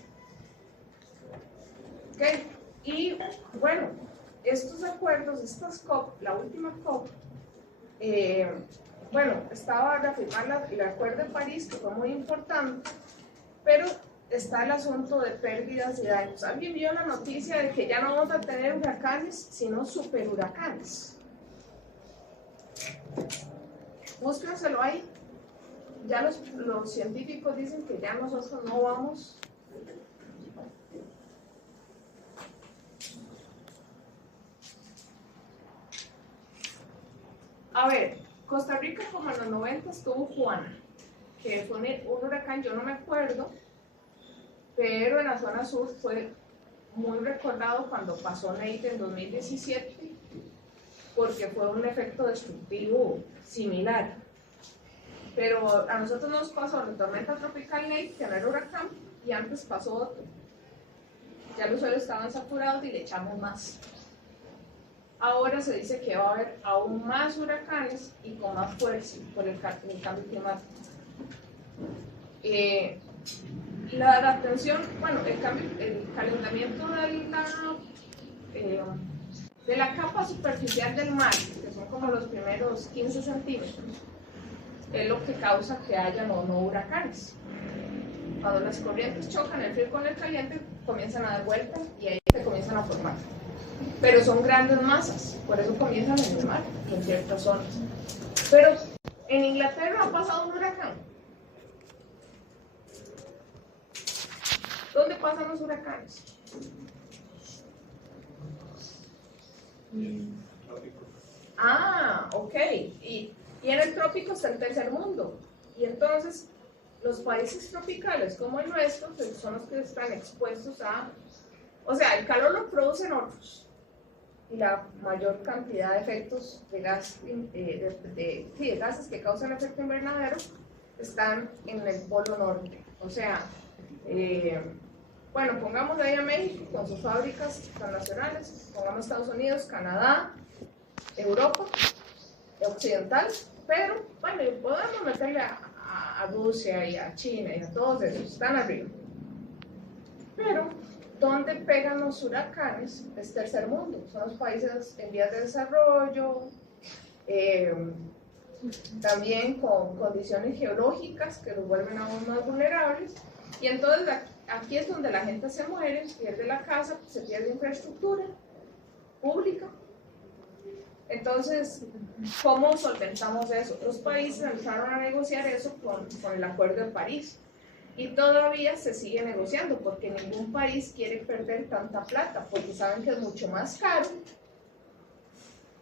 ¿Okay? Y bueno, estos acuerdos, estas COP, la última COP, bueno, estaba a reafirmar el Acuerdo de París, que fue muy importante, pero está el asunto de pérdidas y daños. Alguien vio la noticia de que ya no vamos a tener huracanes, sino superhuracanes. Búsquenselo ahí. Ya los científicos dicen que ya nosotros no vamos. A ver, Costa Rica como en los 90 tuvo Juana, que fue un huracán, yo no me acuerdo, pero en la zona sur fue muy recordado cuando pasó Nate en 2017, porque fue un efecto destructivo similar. Pero a nosotros nos pasó la tormenta tropical Nate, que no era huracán, y antes pasó otro. Ya los suelos estaban saturados y le echamos más. Ahora se dice que va a haber aún más huracanes y con más fuerza por el cambio climático. La atención, bueno, el calentamiento de la capa superficial del mar, que son como los primeros 15 centímetros, es lo que causa que haya no huracanes. Cuando las corrientes chocan el frío con el caliente, comienzan a dar vueltas y ahí se comienzan a formar. Pero son grandes masas, por eso comienzan en el mar, en ciertas zonas. Pero en Inglaterra ha pasado un huracán. ¿Dónde pasan los huracanes? Ah, ok. Y en el trópico está el tercer mundo. Y entonces, los países tropicales como el nuestro son los que están expuestos a... O sea, el calor lo producen otros. Y la mayor cantidad de efectos de gas, de gases que causan efecto invernadero están en el polo norte. O sea, bueno, pongamos ahí a México con sus fábricas transnacionales, pongamos Estados Unidos, Canadá, Europa occidental, pero bueno, podemos meterle a Rusia y a China y a todos esos, están arriba. Pero donde pegan los huracanes es tercer mundo, son los países en vías de desarrollo, también con condiciones geológicas que los vuelven aún más vulnerables, y entonces aquí es donde la gente se muere, pierde la casa, se pierde infraestructura pública. Entonces, ¿cómo solventamos eso? Los países empezaron a negociar eso con el Acuerdo de París. Y todavía se sigue negociando porque ningún país quiere perder tanta plata, porque saben que es mucho más caro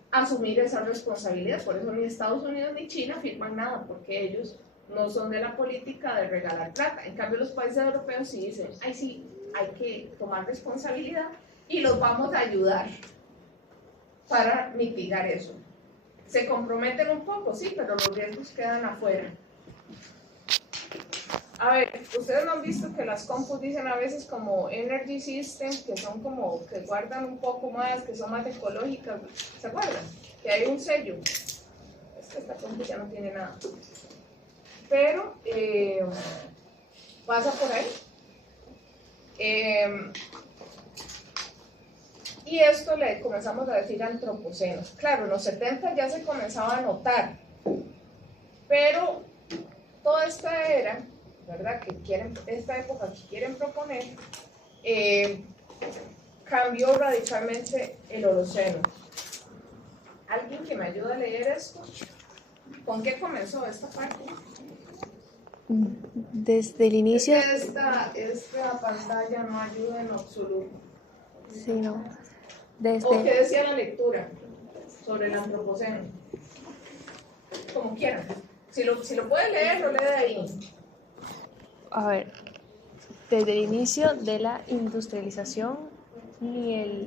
asumir esa responsabilidad. Por eso ni Estados Unidos ni China firman nada, porque ellos no son de la política de regalar plata. En cambio, los países europeos sí dicen, ay sí, hay que tomar responsabilidad y los vamos a ayudar para mitigar eso. Se comprometen un poco, sí, pero los riesgos quedan afuera. A ver, ustedes no han visto que las compus dicen a veces como Energy System, que son como que guardan un poco más, que son más ecológicas, ¿se acuerdan? Que hay un sello. Es que esta compu ya no tiene nada. Pero pasa por ahí. Y esto le comenzamos a decir antropoceno. Claro, en los 70 ya se comenzaba a notar, pero toda esta era, ¿verdad? Esta época que quieren proponer, cambió radicalmente el Holoceno. ¿Alguien que me ayude a leer esto? ¿Con qué comenzó esta parte? Desde el inicio. Es que esta pantalla no ayuda en absoluto. Sí, no. ¿O qué decía la lectura sobre el antropoceno? Como quieran. Si lo puede leer, lo lee de ahí. A ver, desde el inicio de la industrialización desde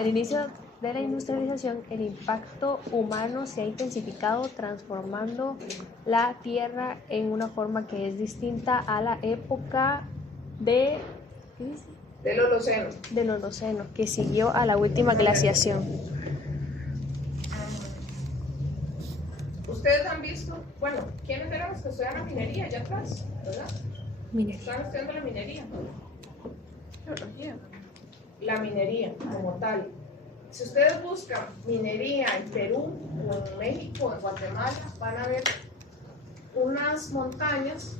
el inicio de la industrialización, el impacto humano se ha intensificado, transformando la Tierra en una forma que es distinta a la época del Holoceno, que siguió a la última glaciación. Ustedes han visto, bueno, ¿quiénes eran los que estudian la minería allá atrás? ¿Verdad? Están estudiando la minería. Geología. La minería como tal. Si ustedes buscan minería en Perú, o en México, en Guatemala, van a ver unas montañas.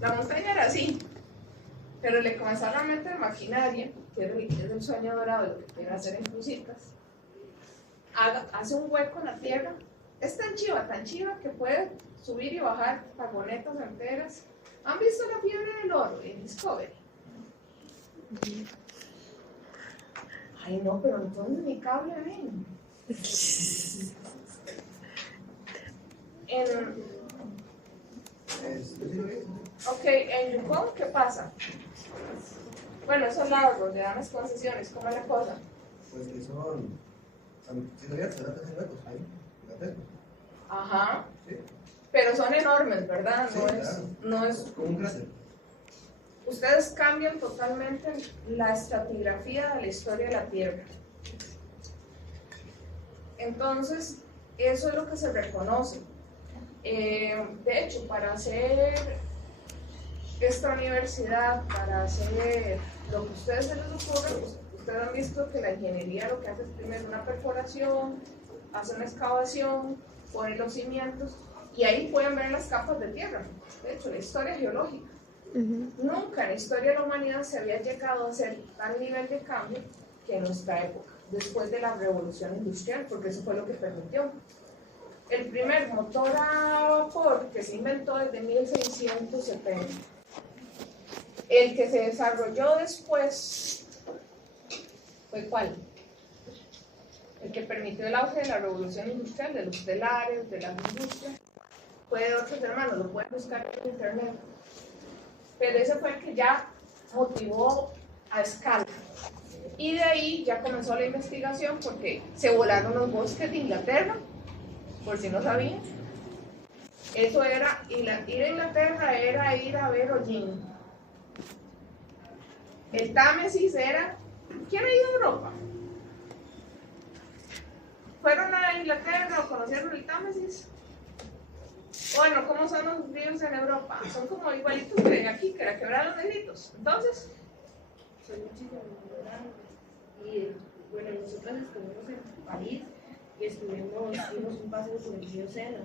La montaña era así, pero le comenzaron a meter maquinaria, que es el sueño dorado de lo que quieren hacer en Cruzitas. Hace un hueco en la tierra. Es tan chiva que puede subir y bajar vagonetas enteras. ¿Han visto la fiebre del oro en Discovery? Ay, no, pero entonces mi cable ven. En Yukon, ¿qué pasa? Bueno, esos lagos le dan las concesiones, ¿cómo es la cosa? Pues que son abiertos, ahí, gigantescos. Ajá. Sí. Pero son enormes, ¿verdad? Sí, No, claro. no es Como un cráter. Ustedes cambian totalmente la estratigrafía de la historia de la Tierra. Entonces, eso es lo que se reconoce. De hecho, para hacer esta universidad, para hacer lo que a ustedes se les ocurra, pues, ustedes han visto que la ingeniería lo que hace es primero una perforación, hace una excavación, pone los cimientos, y ahí pueden ver las capas de tierra. De hecho, la historia geológica. Nunca en la historia de la humanidad se había llegado a hacer tal nivel de cambio que en nuestra época, después de la revolución industrial, porque eso fue lo que permitió. El primer motor a vapor que se inventó desde 1670. El que se desarrolló después fue ¿cuál? El que permitió el auge de la revolución industrial, de los telares, de las industrias, fue de otros hermanos, lo pueden buscar en internet. Pero ese fue el que ya motivó a escala. Y de ahí ya comenzó la investigación porque se volaron los bosques de Inglaterra, por si no sabían. Eso era, ir a Inglaterra era ir a ver hollín. El Támesis era, ¿quién ha ido a Europa? ¿Fueron a Inglaterra o conocieron el Támesis? Bueno, ¿cómo son los ríos en Europa? Son como igualitos que de aquí, que la quebrada de los Negritos. Entonces, son muchísimo más grandes. Y bueno, nosotros estuvimos en París y dimos un paseo por el río Sena.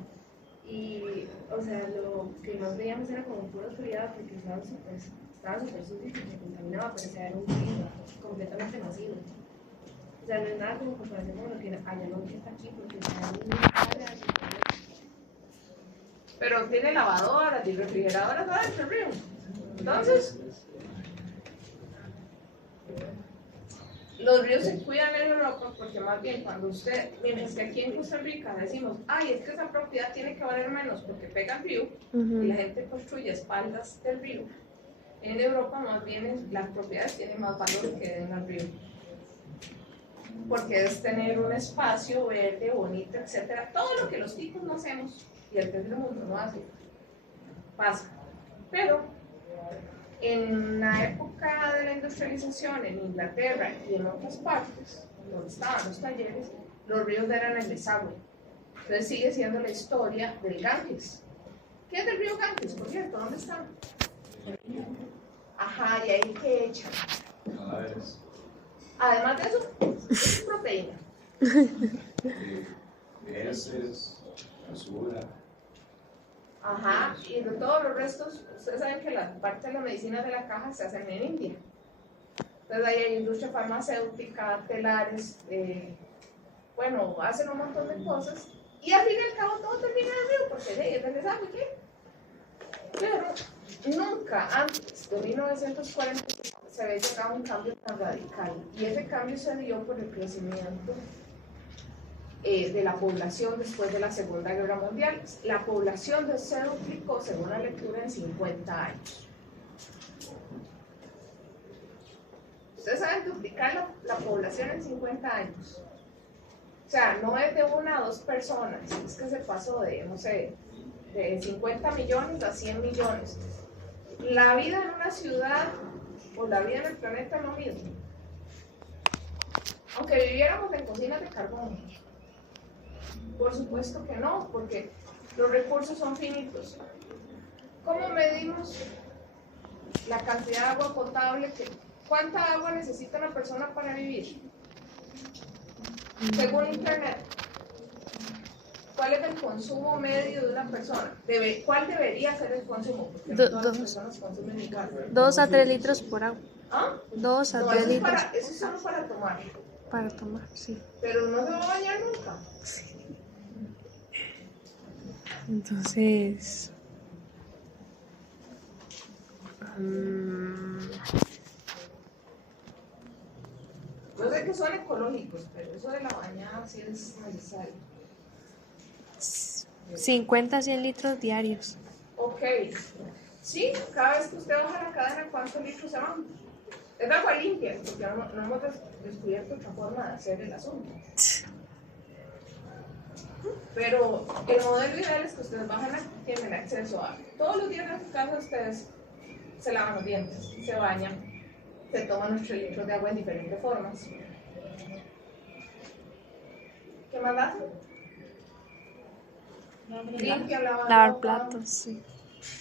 Y, o sea, lo que más veíamos era como pura oscuridad porque estaban súper sucios y se contaminaba, pero o sea, era un río completamente masivo. O sea, no es nada como comparación con lo que allá no está aquí, porque está en una área. pero tiene lavadoras y refrigeradoras adentro del río. Entonces, los ríos se cuidan en Europa porque más bien cuando usted, miren, es que aquí en Costa Rica decimos, ay, es que esa propiedad tiene que valer menos porque pega al río y la gente construye espaldas del río. En Europa más bien las propiedades tienen más valor que en el río. Porque es tener un espacio verde, bonito, etcétera. Todo lo que los ticos no hacemos y el tercer mundo no hace, pasa. Pero en la época de la industrialización en Inglaterra y en otras partes, donde estaban los talleres, los ríos eran el desagüe. Entonces sigue siendo la historia del Ganges. ¿Qué es del río Ganges? Por cierto, ¿dónde está? Ajá, y ahí que echan. Además de eso, es proteína. Heces, basura. Ajá, y de todos los restos, ustedes saben que la parte de las medicinas de la caja se hacen en India. Entonces ahí hay industria farmacéutica, telares, bueno, hacen un montón de cosas. Y al fin y al cabo todo termina en el río, porque es el desagüe, ¿qué? Pero nunca antes de 1940 se había llegado a un cambio tan radical. Y ese cambio se dio por el crecimiento de la población después de la Segunda Guerra Mundial. La población se duplicó, según la lectura, en 50 años. Ustedes saben duplicar la población en 50 años. O sea, no es de una a dos personas, es que se pasó de, no sé, de 50 millones a 100 millones. La vida en una ciudad o la vida en el planeta es lo mismo. Aunque viviéramos en cocinas de carbón. Por supuesto que no, porque los recursos son finitos. ¿Cómo medimos la cantidad de agua potable? ¿Cuánta agua necesita una persona para vivir? Según Internet, ¿cuál es el consumo medio de una persona? ¿Cuál debería ser el consumo? Porque no todas las personas consumen igual. 2 a 3 litros por agua. ¿Ah? 2 a No, 3 eso es, litros eso es solo para tomar. para tomar, sí. Pero no se va a bañar nunca. Entonces, Yo sé que son ecológicos, pero eso de la bañada sí es necesario. 50 a 100 litros diarios. Ok. Sí, cada vez que usted baja la cadena, ¿cuántos litros se van? Es agua limpia, porque no hemos descubierto otra forma de hacer el asunto. Pero el modelo ideal es que ustedes bajan aquí, tienen acceso a todos los días en su casa. Ustedes se lavan los dientes, se bañan, se toman 8 litros de agua en diferentes formas. ¿Qué más hacen? Limpian, Lavar ropa. platos, sí.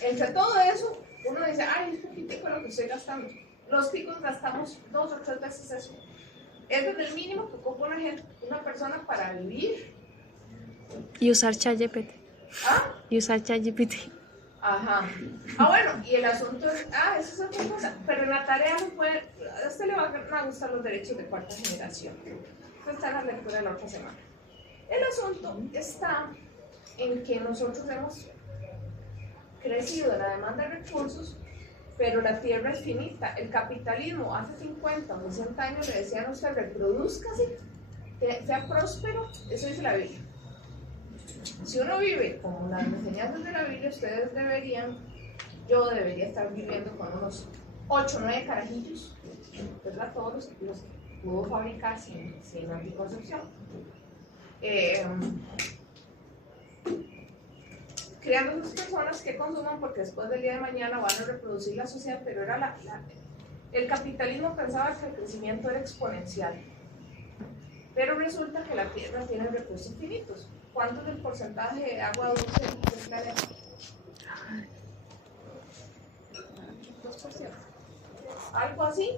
Entre todo eso, uno dice, ay, es poquitico lo que estoy gastando. Los ticos gastamos 2 o 3 veces eso. Ese es el mínimo que ocupa una persona para vivir. Y usar ChatGPT. ¿Ah? Y usar ChatGPT. Ajá. Ah, bueno, y el asunto es, eso es otra cosa. Pero en la tarea no puede, a usted le van a gustar los derechos de cuarta generación. Esto está en la lectura de la otra semana. El asunto está en que nosotros hemos crecido en la demanda de recursos, pero la tierra es finita. El capitalismo hace 50 o 60 años le decían a usted, reprodúzcase, sea próspero. Eso dice la Biblia. Si uno vive como las enseñanzas de la Biblia, yo debería estar viviendo con unos 8 o 9 carajillos, ¿verdad? Todos los que puedo fabricar sin anticoncepción. Creando unas personas que consuman, porque después del día de mañana van a reproducir la sociedad, pero era el capitalismo pensaba que el crecimiento era exponencial. Pero resulta que la Tierra tiene recursos finitos. ¿Cuánto es el porcentaje de agua dulce del planeta? 2%. Algo así.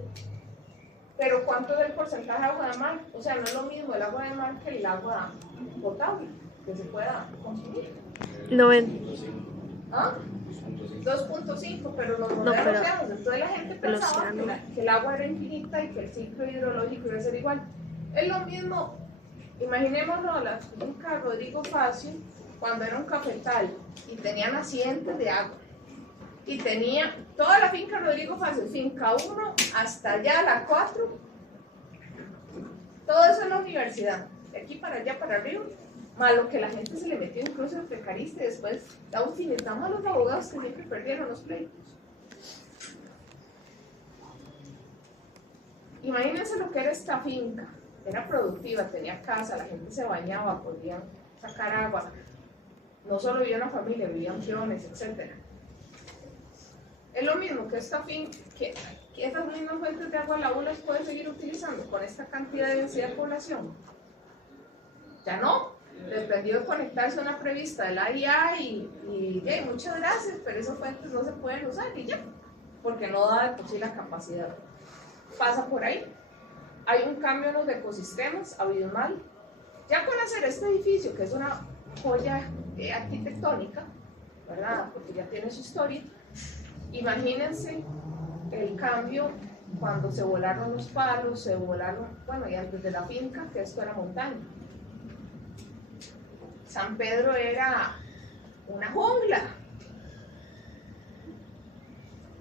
Pero ¿cuánto es el porcentaje de agua de mar? O sea, no es lo mismo el agua de mar que el agua potable que se pueda consumir. 90. ¿Ah? 2.5, pero los modelos pero veamos, entonces la gente pensaba que el agua era infinita y que el ciclo hidrológico iba a ser igual. Es lo mismo, imaginémonos la finca Rodrigo Facio cuando era un cafetal y tenía nacientes de agua. Y tenía toda la finca Rodrigo Facio, finca 1 hasta allá, la 4, todo eso en la universidad, de aquí para allá, para arriba, más lo que la gente se le metió incluso en precarista y después la utilizamos a los abogados que siempre perdieron los pleitos. Imagínense lo que era esta finca, era productiva, tenía casa, la gente se bañaba, podían sacar agua, no solo vivía una familia, vivían peones, etc. Es lo mismo que esta finca, que esas mismas fuentes de agua la UNA las puede seguir utilizando con esta cantidad de densidad de población. Ya no, dependió de conectarse a una prevista de la IA y muchas gracias, pero esas fuentes no se pueden usar y ya, porque no da de por sí la capacidad. Pasa por ahí. Hay un cambio en los ecosistemas abismal. Ya con hacer este edificio, que es una joya arquitectónica, ¿verdad? Porque ya tiene su historia. Imagínense el cambio cuando se volaron los palos, se volaron, bueno, y antes de la finca, que esto era montaña. San Pedro era una jungla.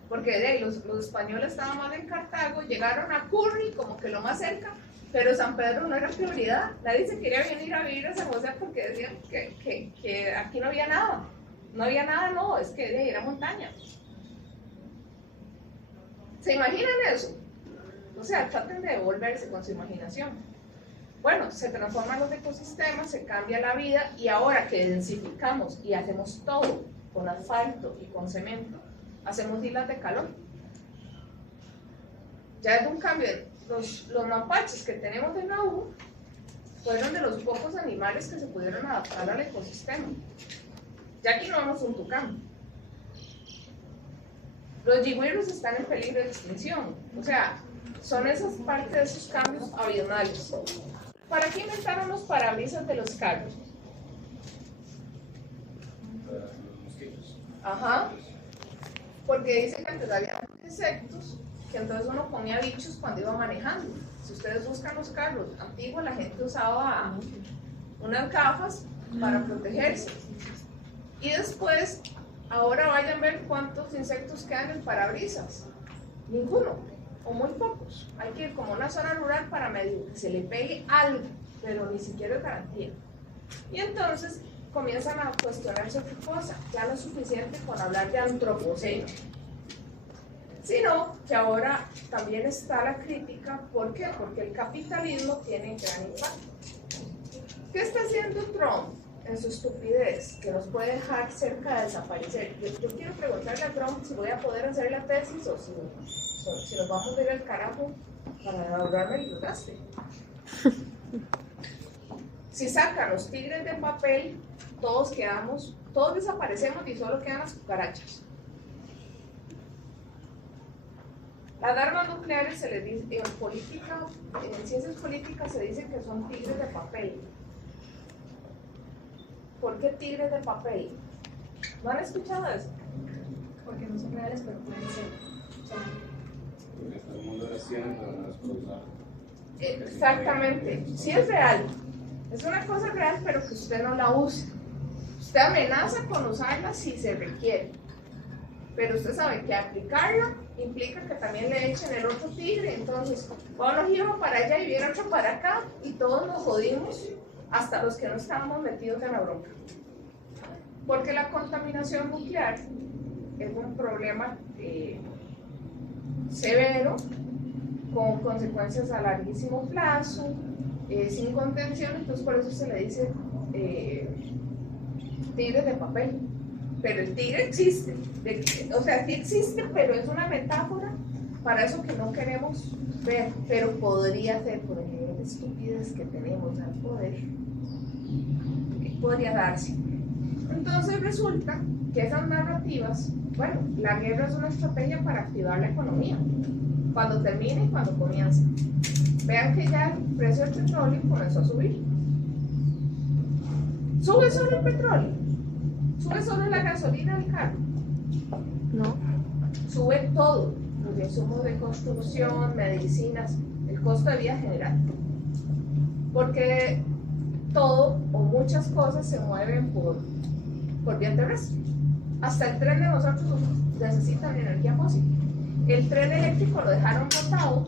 Porque los españoles estaban más en Cartago, llegaron a Curry, como que lo más cerca, pero San Pedro no era prioridad. Nadie se quería venir a vivir a San José porque decían que aquí no había nada. No había nada, no, es que de ahí era montaña. ¿Se imaginan eso? O sea, traten de devolverse con su imaginación. Bueno, se transforman los ecosistemas, se cambia la vida y ahora que densificamos y hacemos todo con asfalto y con cemento, hacemos islas de calor. Ya es un cambio. Los mapaches que tenemos en la U fueron de los pocos animales que se pudieron adaptar al ecosistema. Ya aquí no vemos un tucán. Los yigüirros están en peligro de extinción. O sea, son esas partes de esos cambios abismales. ¿Para qué inventaron los parabrisas de los carros? Los mosquitos. Ajá. Porque dicen que antes había insectos, que entonces uno comía bichos cuando iba manejando. Si ustedes buscan los carros antiguos, la gente usaba unas gafas para protegerse. Y después, ahora vayan a ver cuántos insectos quedan en parabrisas. Ninguno, o muy pocos. Hay que ir como a una zona rural para medir que se le pegue algo, pero ni siquiera es garantía. Y entonces comienzan a cuestionarse otra cosa. Ya no es suficiente con hablar de antropoceno, sino que ahora también está la crítica. ¿Por qué? Porque el capitalismo tiene gran impacto. ¿Qué está haciendo Trump en su estupidez que nos puede dejar cerca de desaparecer? Yo quiero preguntarle a Trump si voy a poder hacer la tesis o si nos vamos a ir al carajo para ahorrarme el desgaste. Si sacan los tigres de papel, todos desaparecemos y solo quedan las cucarachas. Las armas nucleares se les dice, en política, en ciencias políticas se dice que son tigres de papel. ¿Por qué tigres de papel? ¿No han escuchado eso? Porque no son reales, pero pueden ser. Porque está el mundo de la ciencia, no es por usar. Exactamente, sí es real. Es una cosa real, pero que usted no la usa. Usted amenaza con usarla si se requiere. Pero usted sabe que aplicarla implica que también le echen el otro tigre. Entonces, uno iba para allá y viene otro para acá y todos nos jodimos, hasta los que no estábamos metidos en la bronca. Porque la contaminación nuclear es un problema severo, con consecuencias a larguísimo plazo, sin contención. Entonces por eso se le dice tigres de papel. Pero el tigre existe, o sea, sí existe, pero es una metáfora para eso que no queremos ver, pero podría ser por el nivel de estupidez que tenemos al poder, podría darse. Entonces resulta que esas narrativas, bueno, la guerra es una estrategia para activar la economía, cuando termine y cuando comienza. Vean que ya el precio del petróleo comenzó a subir. ¿Sube solo el petróleo? ¿Sube solo la gasolina del carro? No. Sube todo, los insumos de construcción, medicinas, el costo de vida general. Porque todo o muchas cosas se mueven por vía terrestre. Hasta el tren de nosotros necesitan energía fósil. El tren eléctrico lo dejaron botado.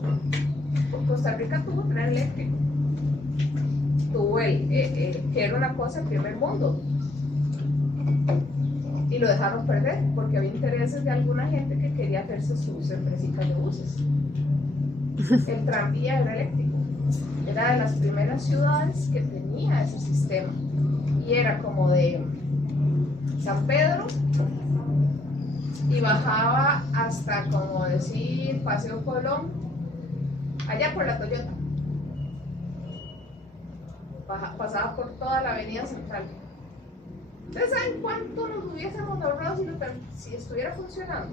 Costa Rica tuvo tren eléctrico. Tuvo que era una cosa del primer mundo. Y lo dejaron perder porque había intereses de alguna gente que quería hacerse sus empresitas de buses. El tranvía era eléctrico. Era de las primeras ciudades que tenía ese sistema. Y era como de San Pedro y bajaba hasta, como decir, Paseo Colón, allá por la Toyota. Pasaba por toda la avenida central. ¿Ustedes saben cuánto nos hubiésemos ahorrado si estuviera funcionando?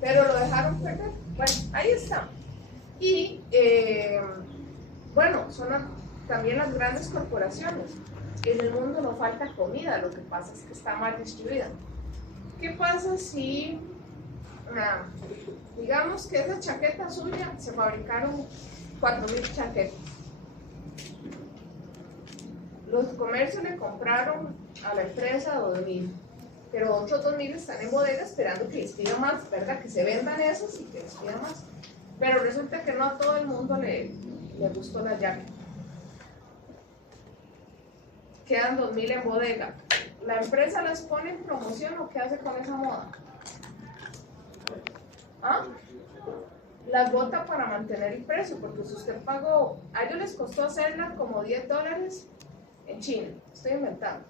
Pero lo dejaron perder. Bueno, ahí está. Y bueno, son también las grandes corporaciones. En el mundo no falta comida, lo que pasa es que está mal distribuida. ¿Qué pasa si, digamos que esa chaqueta suya se fabricaron 4.000 chaquetas? Los comercios le compraron a la empresa 2.000, pero otros 2.000 están en bodega esperando que les pida más, ¿verdad? Que se vendan esos y que les pida más. Pero resulta que no a todo el mundo le gustó la jacket. Quedan 2.000 en bodega. ¿La empresa las pone en promoción o qué hace con esa moda? ¿Ah? Las bota para mantener el precio, porque si usted pagó, a ellos les costó hacerla como $10 en China, estoy inventando.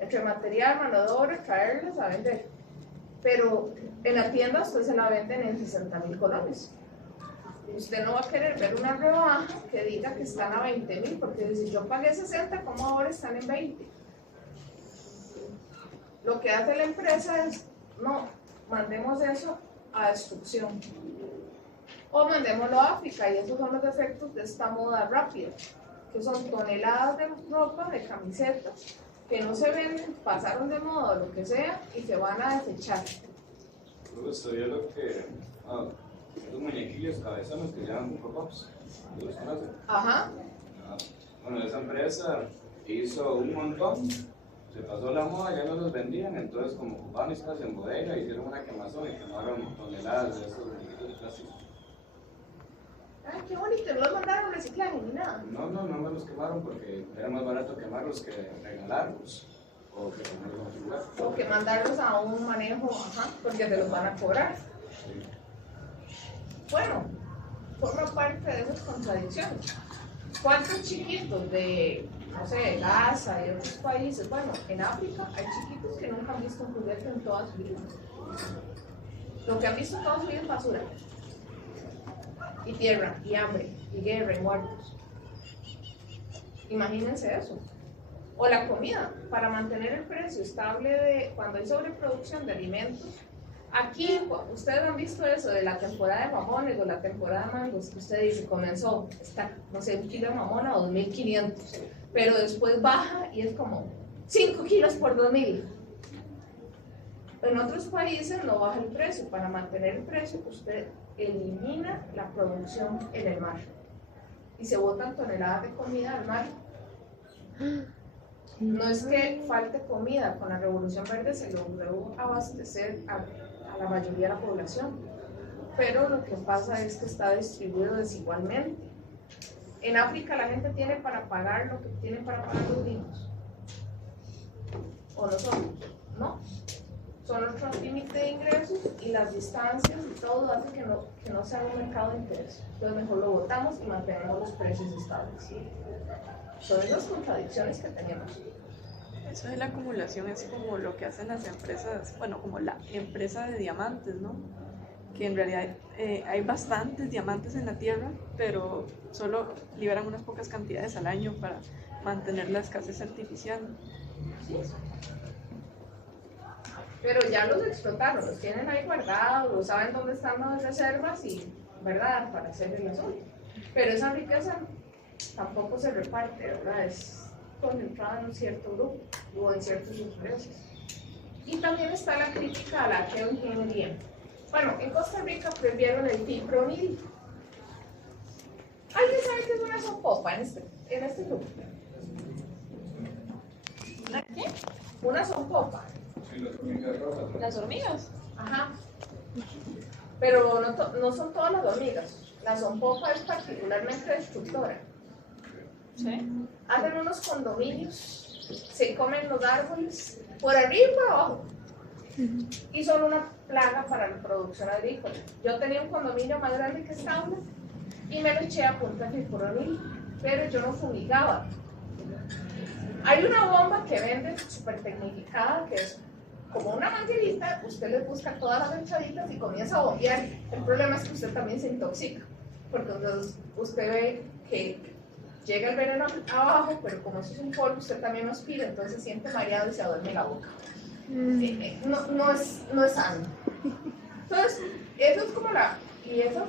Entre material, mano de obra, traerlas a vender. Pero en la tienda usted se la venden en 60.000 colones. Usted no va a querer ver una rebaja que diga que están a 20.000, porque si yo pagué 60, ¿cómo ahora están en 20? Lo que hace la empresa es, no, mandemos eso a destrucción. O mandémoslo a África, y esos son los efectos de esta moda rápida, que son toneladas de ropa, de camisetas, que no se venden, pasaron de moda o lo que sea, y se van a desechar. Luego estoy lo que... los muñequillos cabezones que llaman pop-ups, ¿los conocen? Ajá. Bueno, esa empresa hizo un montón, se pasó la moda, ya no los vendían, entonces como ocupaban espacio en bodega, hicieron una quemazón y quemaron toneladas de esos muñequitos de plástico. Ay, qué bonito, no los mandaron a reciclaje ni nada. No me los quemaron porque era más barato quemarlos que regalarlos o que ponerlos en otro lugar. O que mandarlos a un manejo, ajá, porque te los van a cobrar. Bueno, forma parte de esas contradicciones. ¿Cuántos chiquitos de, no sé, Gaza y otros países? Bueno, en África hay chiquitos que nunca han visto un juguete en toda su vida. Lo que han visto toda su vida es basura. Y tierra, y hambre, y guerra, y muertos. Imagínense eso. O la comida, para mantener el precio estable cuando hay sobreproducción de alimentos. Aquí, ustedes han visto eso de la temporada de mamones o la temporada de mangos, que usted dice, comenzó, está, no sé, 1 kilo de mamón a 2.500, pero después baja y es como 5 kilos por 2.000. En otros países no baja el precio. Para mantener el precio, usted elimina la producción en el mar y se botan toneladas de comida al mar. No es que falte comida, con la Revolución Verde se logró abastecer a la mayoría de la población, pero lo que pasa es que está distribuido desigualmente. En África la gente tiene para pagar lo que tienen para pagar los niños, o nosotros, ¿no? Son nuestros límites de ingresos y las distancias y todo hace que no sea un mercado de interés. Entonces mejor lo votamos y mantenemos los precios estables. Son esas contradicciones que tenemos. Eso de la acumulación es como lo que hacen las empresas, bueno, como la empresa de diamantes, ¿no? Que en realidad hay bastantes diamantes en la tierra, pero solo liberan unas pocas cantidades al año para mantener la escasez artificial. Sí. Pero ya los explotaron, los tienen ahí guardados, saben dónde están las reservas y, ¿verdad?, para hacer el asunto. Pero esa riqueza tampoco se reparte, ¿verdad? Es concentrada en un cierto grupo o en ciertos intereses. Y también está la crítica a la geoingeniería. Bueno, en Costa Rica prohibieron el fipronil. ¿Alguien sabe qué es una son popa en este grupo? ¿La qué? Una son popa. Sí, las hormigas rojas. Las hormigas. Ajá. Pero no son todas las hormigas. La sonpopa es particularmente destructora. Sí. Hacen unos condominios, se comen los árboles, por arriba y por abajo. Y son una plaga para la producción agrícola. Yo tenía un condominio más grande que esta aula y me lo eché a punta de fipronil, pero yo no fumigaba. Hay una bomba que venden súper tecnificada que es como una manguerita, usted le busca todas las manchaditas y comienza a bombear. El problema es que usted también se intoxica, porque entonces usted ve que llega el veneno abajo, pero como eso es un polvo, usted también lo aspira, entonces se siente mareado y se duerme la boca. No es sano. Entonces, eso es como y esas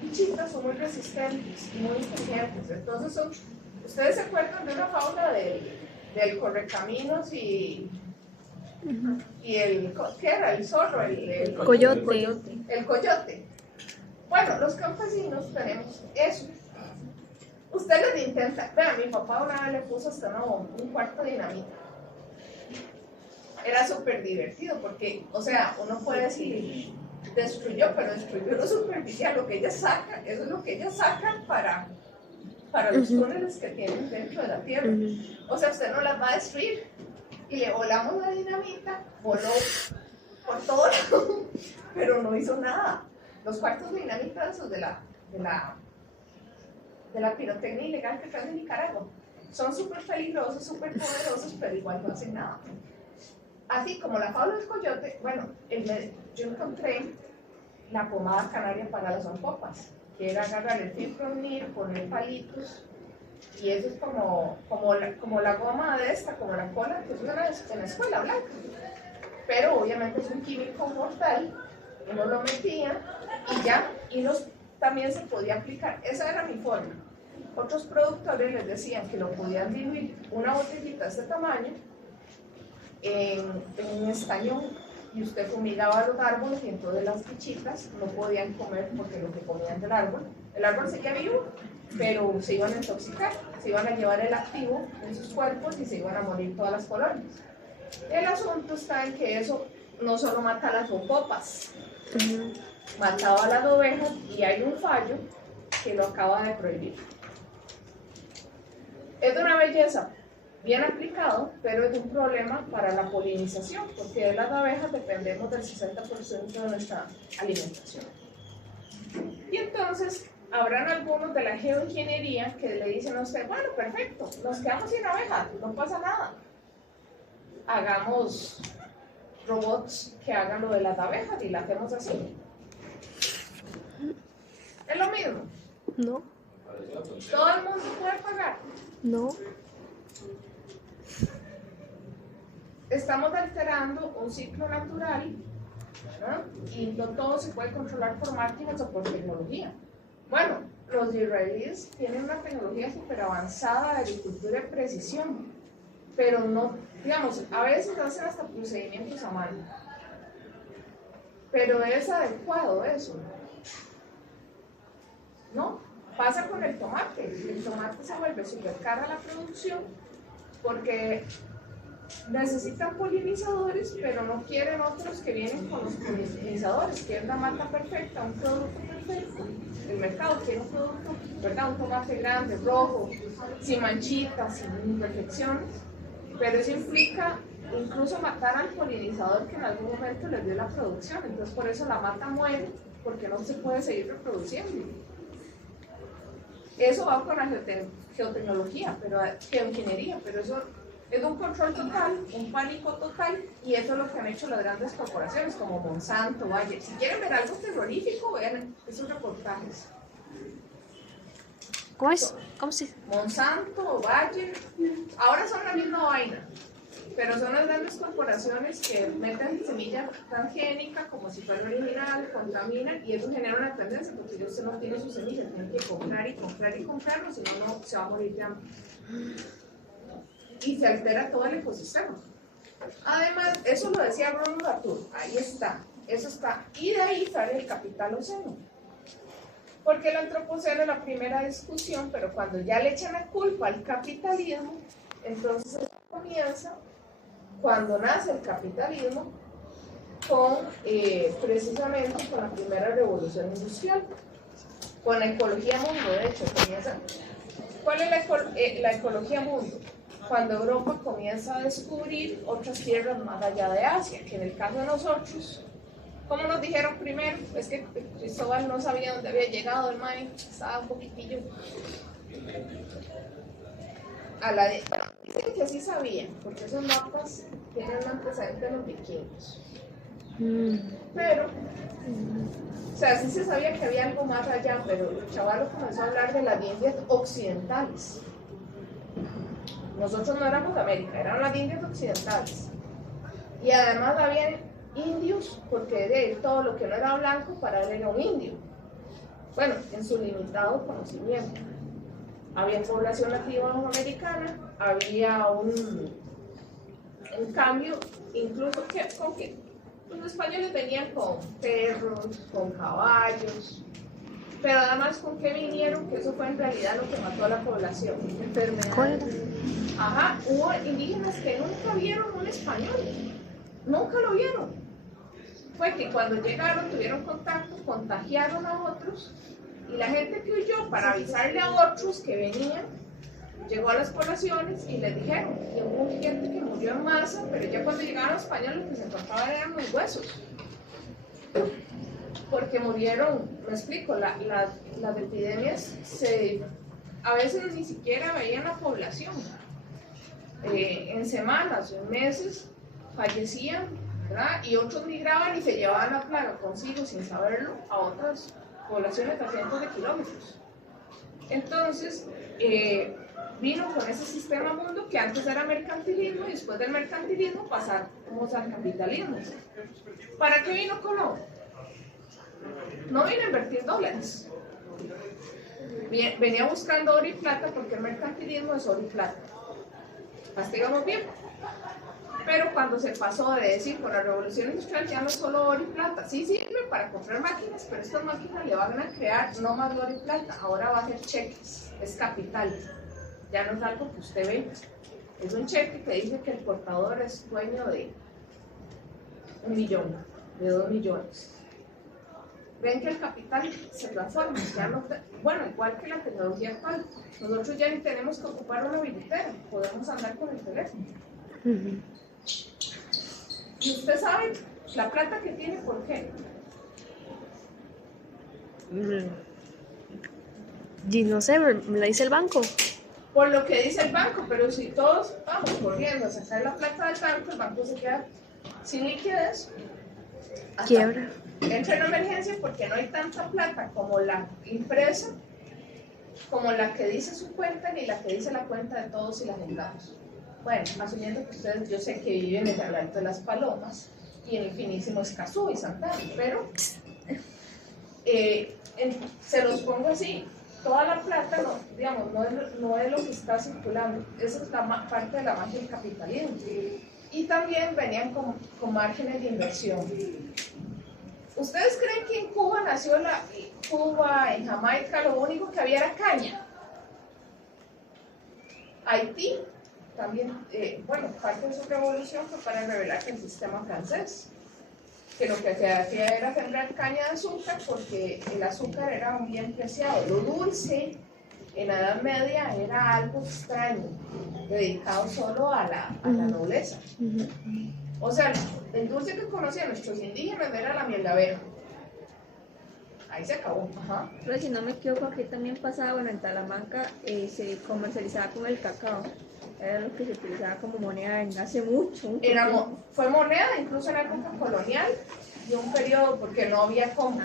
bichitas son muy resistentes y muy inteligentes. Entonces, ustedes se acuerdan de una fábula del correcaminos y el, ¿qué era? El zorro, el Coyote. El coyote. Bueno, los campesinos tenemos eso. Ustedes les intentan, vean, mi papá una vez le puso hasta un cuarto de dinamita. Era súper divertido porque, o sea, uno puede decir, destruyó, pero destruyó lo superficial, lo que ella saca, eso es lo que ella saca para los túneles que tienen dentro de la tierra. O sea, usted no las va a destruir. Y le volamos la dinamita, voló por todo lado, pero no hizo nada. Los cuartos de dinamita esos de la pirotecnia ilegal que traen de Nicaragua son súper peligrosos, súper poderosos, pero igual no hacen nada. Así como la fábula del coyote, bueno, yo encontré la pomada canaria para las sonpopas, que era agarrar el fipronil, poner palitos, y eso es como la goma de esta, como la cola que usan en la escuela blanca. Pero obviamente es un químico mortal, uno lo metía y ya, también se podía aplicar. Esa era mi forma. Otros productores les decían que lo podían diluir una botellita de este tamaño en un estañón y usted fumigaba los árboles y entonces las bichitas no podían comer porque lo que comían del árbol, el árbol seguía vivo, pero se iban a intoxicar, se iban a llevar el activo en sus cuerpos y se iban a morir todas las colonias. El asunto está en que eso no solo mata a las sonpopas, mataba a las ovejas y hay un fallo que lo acaba de prohibir. Es de una belleza bien aplicado, pero es un problema para la polinización, porque de las abejas dependemos del 60% de nuestra alimentación. Y entonces habrán algunos de la geoingeniería que le dicen a usted, bueno, perfecto, nos quedamos sin abejas, no pasa nada. Hagamos robots que hagan lo de las abejas y la hacemos así. Es lo mismo. No, Todo el mundo puede pagar. no. Estamos alterando un ciclo natural, ¿no? Y no todo se puede controlar por máquinas o por tecnología. Bueno, los israelíes tienen una tecnología súper avanzada de agricultura de precisión, pero no, digamos, a veces hacen hasta procedimientos a mano. Pero es adecuado eso. ¿No? Pasa con el tomate. El tomate se vuelve súper cara la producción porque necesitan polinizadores, pero no quieren otros que vienen con los polinizadores. Quieren la mata perfecta, un producto perfecto. El mercado quiere un producto, ¿verdad? Un tomate grande, rojo, sin manchitas, sin imperfecciones. Pero eso implica incluso matar al polinizador que en algún momento les dio la producción. Entonces por eso la mata muere, porque no se puede seguir reproduciendo. Eso va con la geotecnología, geoingeniería, pero eso es un control total, un pánico total, y eso es lo que han hecho las grandes corporaciones como Monsanto, Bayer. Si quieren ver algo terrorífico, vean esos reportajes. ¿Cómo es? ¿Cómo se? Monsanto, Bayer, ahora son la misma vaina, pero son las grandes corporaciones que meten semilla transgénica como si fuera original, contaminan, y eso genera una tendencia, porque usted no tiene su semilla, tiene que comprar y comprarlo, si no se va a morir de hambre. Y se altera todo el ecosistema. Además, eso lo decía Bruno Latour, ahí está, eso está, y de ahí sale el capital océano. Porque el antropoceno es la primera discusión, pero cuando ya le echan la culpa al capitalismo, entonces comienza cuando nace el capitalismo con precisamente con la primera revolución industrial, con la ecología mundo, de hecho, comienza. ¿Cuál es la ecología mundo? Cuando Europa comienza a descubrir otras tierras más allá de Asia, que en el caso de nosotros, como nos dijeron primero, es que Cristóbal no sabía dónde había llegado, el mae estaba un poquitillo a la de... Dicen que sí sabían, porque esos mapas tienen un antecedente de los vikingos. Pero, o sea, sí se sabía que había algo más allá, pero el chaval comenzó a hablar de las Indias occidentales. Nosotros no éramos de América, eran las Indias occidentales. Y además había indios, porque de todo lo que no era blanco para él era un indio. Bueno, en su limitado conocimiento. Había población nativa americana, había un cambio, incluso con que los españoles venían con perros, con caballos, pero además con qué vinieron, que eso fue en realidad lo que mató a la población. Enfermedades. Ajá, hubo indígenas que nunca vieron un español, nunca lo vieron. Fue que cuando llegaron, tuvieron contacto, contagiaron a otros, y la gente que huyó para avisarle a otros que venían, llegó a las poblaciones y les dijeron, y hubo gente que murió en masa, pero ya cuando llegaron los españoles lo que se encontraban eran los huesos. Porque murieron, me explico, las epidemias a veces ni siquiera veían la población. En semanas o en meses fallecían, ¿verdad? Y otros migraban y se llevaban la plaga consigo sin saberlo a otras poblaciones a cientos de kilómetros. Entonces, vino con ese sistema mundo que antes era mercantilismo y después del mercantilismo pasamos al capitalismo. ¿Para qué vino Colón? No vino a invertir dólares. Venía buscando oro y plata porque el mercantilismo es oro y plata. Hasta íbamos bien. Pero cuando se pasó de decir con la revolución industrial ya no es solo oro y plata, sí sirve para comprar máquinas, pero estas máquinas le van a crear no más oro y plata, ahora va a ser cheques, es capital, ya no es algo que usted ve, es un cheque que dice que el portador es dueño de 1 millón, de 2 millones. Ven que el capital se transforma, ya no, bueno, igual que la tecnología actual, nosotros ya ni tenemos que ocupar una billetera, podemos andar con el teléfono. Y usted sabe la plata que tiene, ¿por qué? Y no sé, me la dice el banco. Por lo que dice el banco, pero si todos vamos corriendo a sacar la plata del banco, el banco se queda sin liquidez. Quiebra. Entra en emergencia porque no hay tanta plata como la impresa, como la que dice su cuenta, ni la que dice la cuenta de todos y las empleados. Bueno, asumiendo que ustedes, yo sé que viven en el Alto de las Palomas y en el finísimo Escazú y Santana, pero se los pongo así, toda la plata no, digamos, no es lo que está circulando, eso es parte de la magia del capitalismo. Y también venían con márgenes de inversión. ¿Ustedes creen que en Cuba nació Cuba, en Jamaica, lo único que había era caña? Haití también, bueno, parte de su revolución fue para revelar que el sistema francés, que lo que se hacía era sembrar caña de azúcar porque el azúcar era un bien preciado. Lo dulce en la Edad Media era algo extraño, dedicado solo a la nobleza. O sea, el dulce que conocían nuestros indígenas era la miel de abeja. Ahí se acabó. Ajá. Pero si no me equivoco, aquí también pasaba, bueno, en Talamanca se comercializaba con el cacao. Era lo que se utilizaba como moneda hace mucho. Fue moneda incluso en la época colonial y un periodo porque no había cómo.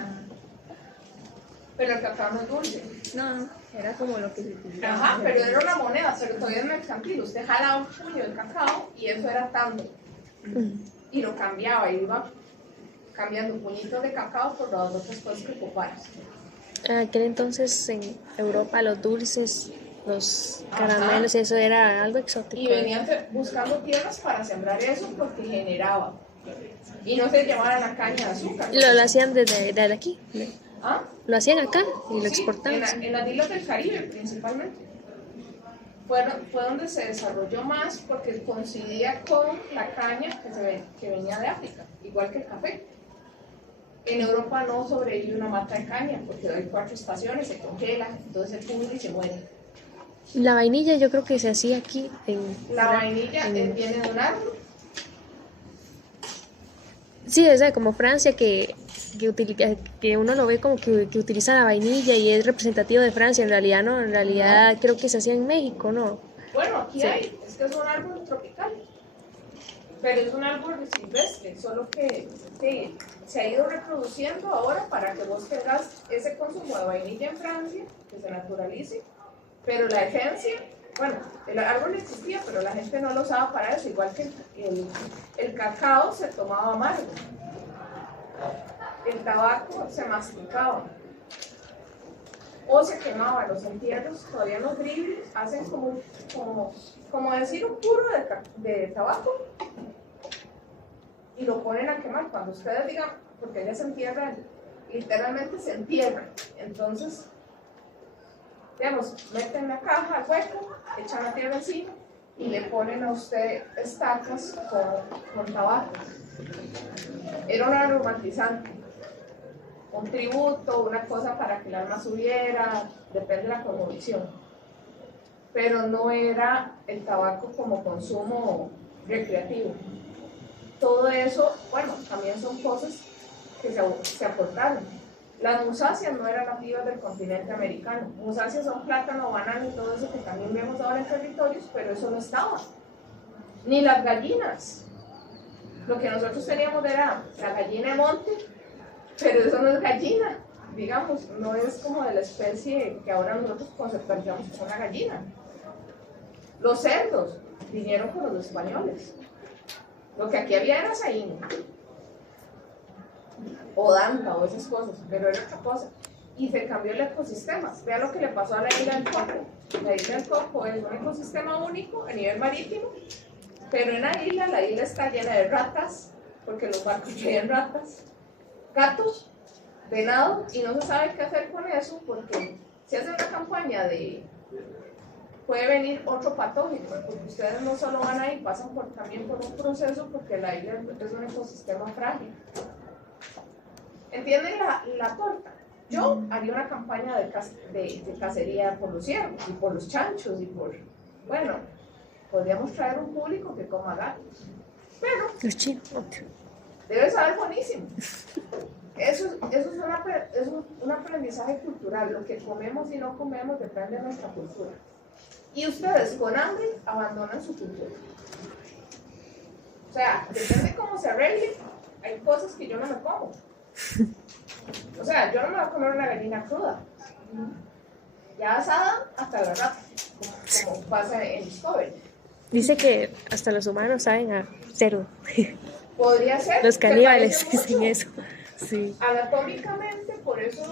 Pero el cacao no es dulce. No, era como lo que se utilizaba. Ajá, pero era una moneda, pero todavía es mercantil. Usted jalaba un puño de cacao y eso era tanto. Y lo cambiaba, y iba cambiando puñitos de cacao por las otras cosas que ocupara. En aquel entonces en Europa los dulces, los caramelos, eso era algo exótico. Y venían buscando tierras para sembrar eso porque generaba. Y no se llevaban la caña de azúcar. Lo hacían desde aquí. ¿Ah? Lo hacían acá y lo Sí, exportaban. en las islas del Caribe principalmente. Fue donde se desarrolló más porque coincidía con la caña que venía de África, igual que el café. En Europa no sobrevive una mata de caña porque hay 4 estaciones, se congela, entonces se pudre y se muere. La vainilla yo creo que se hacía aquí La vainilla viene de un árbol. Sí, o sea, como Francia que uno lo ve como que utiliza la vainilla y es representativo de Francia, en realidad no, en realidad creo que se hacía en México, ¿no? Bueno, aquí Sí. es que es un árbol tropical, pero es un árbol silvestre, solo que sí, se ha ido reproduciendo ahora para que vos tengas ese consumo de vainilla en Francia, que se naturalice, pero la esencia, bueno, el árbol existía, pero la gente no lo usaba para eso, igual que el cacao se tomaba amargo, el tabaco se masticaba o se quemaba. Los entierros, todavía los dribles hacen como decir un puro de tabaco y lo ponen a quemar. Cuando ustedes digan, porque ellas se entierran, literalmente se entierran, entonces digamos, meten la caja al hueco, echan la tierra encima y le ponen a usted estacas con tabaco. Era un aromatizante, un tributo, una cosa para que el alma subiera, depende de la cosmovisión. Pero no era el tabaco como consumo recreativo. Todo eso, bueno, también son cosas que se aportaron. Las musáceas no eran nativas del continente americano. Musáceas son plátano, banano y todo eso que también vemos ahora en territorios, pero eso no estaba. Ni las gallinas. Lo que nosotros teníamos era la gallina de monte, pero eso no es gallina, digamos, no es como de la especie que ahora nosotros conceptualizamos como una gallina. Los cerdos vinieron con los españoles. Lo que aquí había era saíno, o danta, o esas cosas, pero era otra cosa. Y se cambió el ecosistema. Vean lo que le pasó a la isla del Coco. La isla del Coco es un ecosistema único a nivel marítimo, pero en la isla está llena de ratas, porque los barcos traían ratas, gatos, venado, y no se sabe qué hacer con eso, porque si hacen una campaña puede venir otro patógeno, porque ustedes no solo van ahí, pasan también por un proceso, porque la isla es un ecosistema frágil. ¿Entienden la torta? Yo haría una campaña de cacería por los ciervos y por los chanchos y bueno, podríamos traer un público que coma gatos, pero Los chinos. debe saber buenísimo. Eso es un aprendizaje cultural. Lo que comemos y no comemos depende de nuestra cultura. Y ustedes con hambre abandonan su cultura. O sea, depende de cómo se arregle. Hay cosas que yo no me como. O sea, yo no me voy a comer una gallina cruda. Ya asada hasta la rata, como pasa en Discovery. Dice que hasta los humanos saben a cerdo. Podría ser. Los se caníbales parece dicen mucho. eso. Sí. Anatómicamente, por eso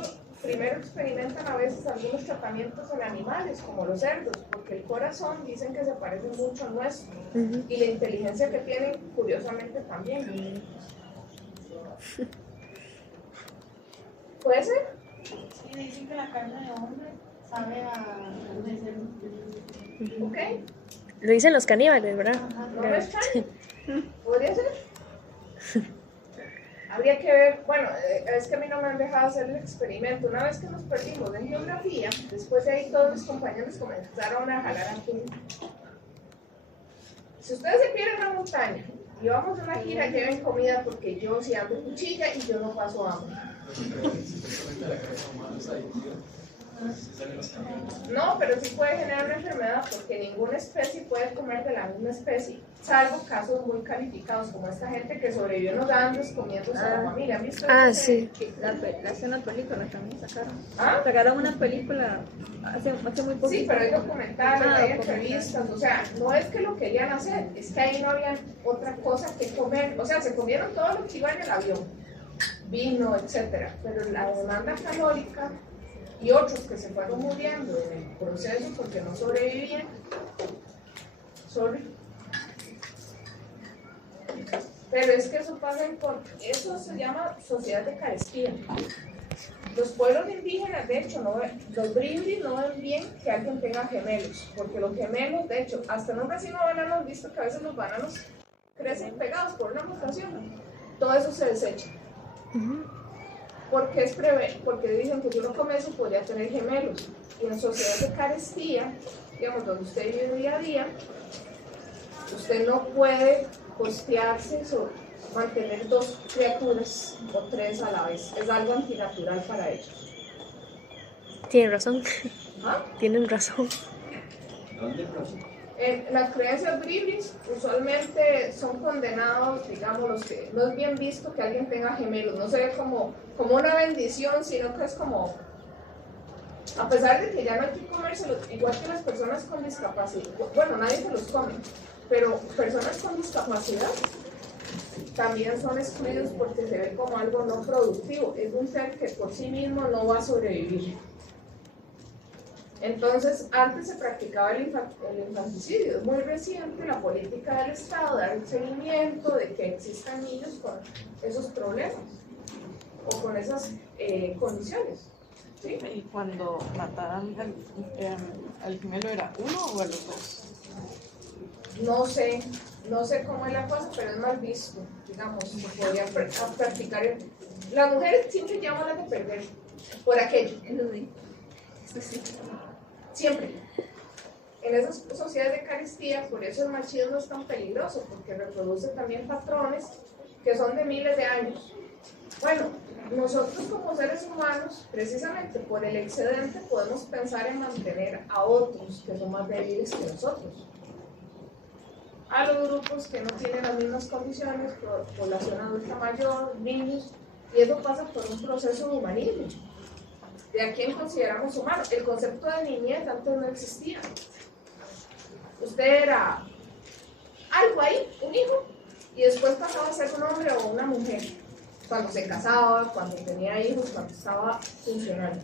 primero experimentan a veces algunos tratamientos en animales, como los cerdos, porque el corazón dicen que se parece mucho al nuestro, Ujú. y la inteligencia que tienen, curiosamente, también. ¿Puede ser? Sí, dicen que la carne de hombre sabe a carne de cerdo. ¿Ok? Lo dicen los caníbales, ¿verdad? ¿No me extraña? ¿Podría ser? Habría que ver, bueno, es que a mí no me han dejado hacer el experimento. Una vez que nos perdimos en geografía, después de ahí todos mis compañeros comenzaron a jalar atún. Si ustedes se pierden en la montaña y vamos a una gira, lleven comida, porque yo sí ando cuchilla y yo no paso hambre. No, pero sí puede generar una enfermedad, porque ninguna especie puede comer de la misma especie, salvo casos muy calificados, como esta gente que sobrevivió en los Andes comiéndose a la familia. ¿Han visto Ah, ese? sí. Hace una película también sacaron. ¿Ah? Sacaron una película hace muy poquito. Sí, pero hay documentales, Ah, hay documentales. entrevistas, o sea, no es que lo querían hacer, es que ahí no había otra cosa que comer, o sea, se comieron todo lo que iba en el avión, vino, etcétera, pero la demanda calórica y otros que se fueron muriendo en el proceso porque no sobrevivían, pero es que eso pasa eso se llama sociedad de carestía. Los pueblos indígenas, de hecho, los bribris no ven bien que alguien tenga gemelos, porque los gemelos, de hecho, hasta en un racimo de bananos han visto que a veces los bananos crecen pegados por una mutación. Todo eso se desecha. Porque dicen que si uno come eso podría tener gemelos. Y en sociedades de carestía, digamos, donde usted vive día a día, usted no puede costearse o mantener 2 criaturas o 3 a la vez. Es algo antinatural para ellos. Tienen razón. ¿Ah? Tienen razón. ¿Dónde, profe? En las creencias bribris usualmente son condenados, digamos, los que no es bien visto que alguien tenga gemelos, no se ve como una bendición, sino que es como, a pesar de que ya no hay que comérselos, igual que las personas con discapacidad, bueno, nadie se los come, pero personas con discapacidad también son excluidos porque se ve como algo no productivo, es un ser que por sí mismo no va a sobrevivir. Entonces, antes se practicaba el infanticidio, es muy reciente la política del Estado, dar un seguimiento de que existan niños con esos problemas o con esas condiciones. ¿Sí? Y cuando mataban al gemelo, ¿era uno o a los dos? No sé cómo es la cosa, pero es mal visto, digamos, que podrían practicar. Las mujeres siempre llaman las de perder por aquello. Eso sí. Siempre. En esas sociedades de carestía, por eso el machismo es tan peligroso, porque reproduce también patrones que son de miles de años. Bueno, nosotros como seres humanos, precisamente por el excedente, podemos pensar en mantener a otros que son más débiles que nosotros. A los grupos que no tienen las mismas condiciones, población adulta mayor, niños, y eso pasa por un proceso de humanismo. ¿De a quién consideramos humano? El concepto de niñez antes no existía. Usted era algo ahí, un hijo, y después pasaba a ser un hombre o una mujer. Cuando se casaba, cuando tenía hijos, cuando estaba funcionando.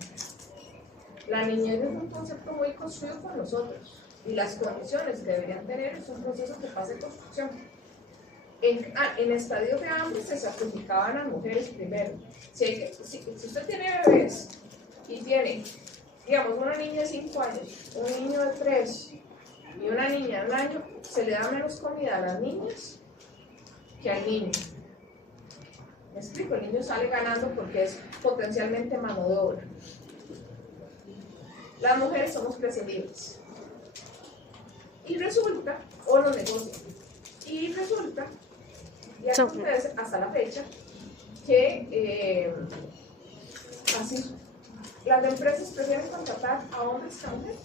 La niñez es un concepto muy construido por nosotros. Y las condiciones que deberían tener es un proceso que pasa de construcción. En estadios de hambre se sacrificaban a mujeres primero. Si usted tiene bebés, y tiene, digamos, una niña de 5 años, un niño de 3 y una niña de 1 año, se le da menos comida a las niñas que al niño. ¿Me explico? El niño sale ganando porque es potencialmente mano de obra. Las mujeres somos prescindibles. Y resulta, o los negocios, y resulta, y acontece hasta la fecha, que así las empresas prefieren contratar a hombres que a mujeres,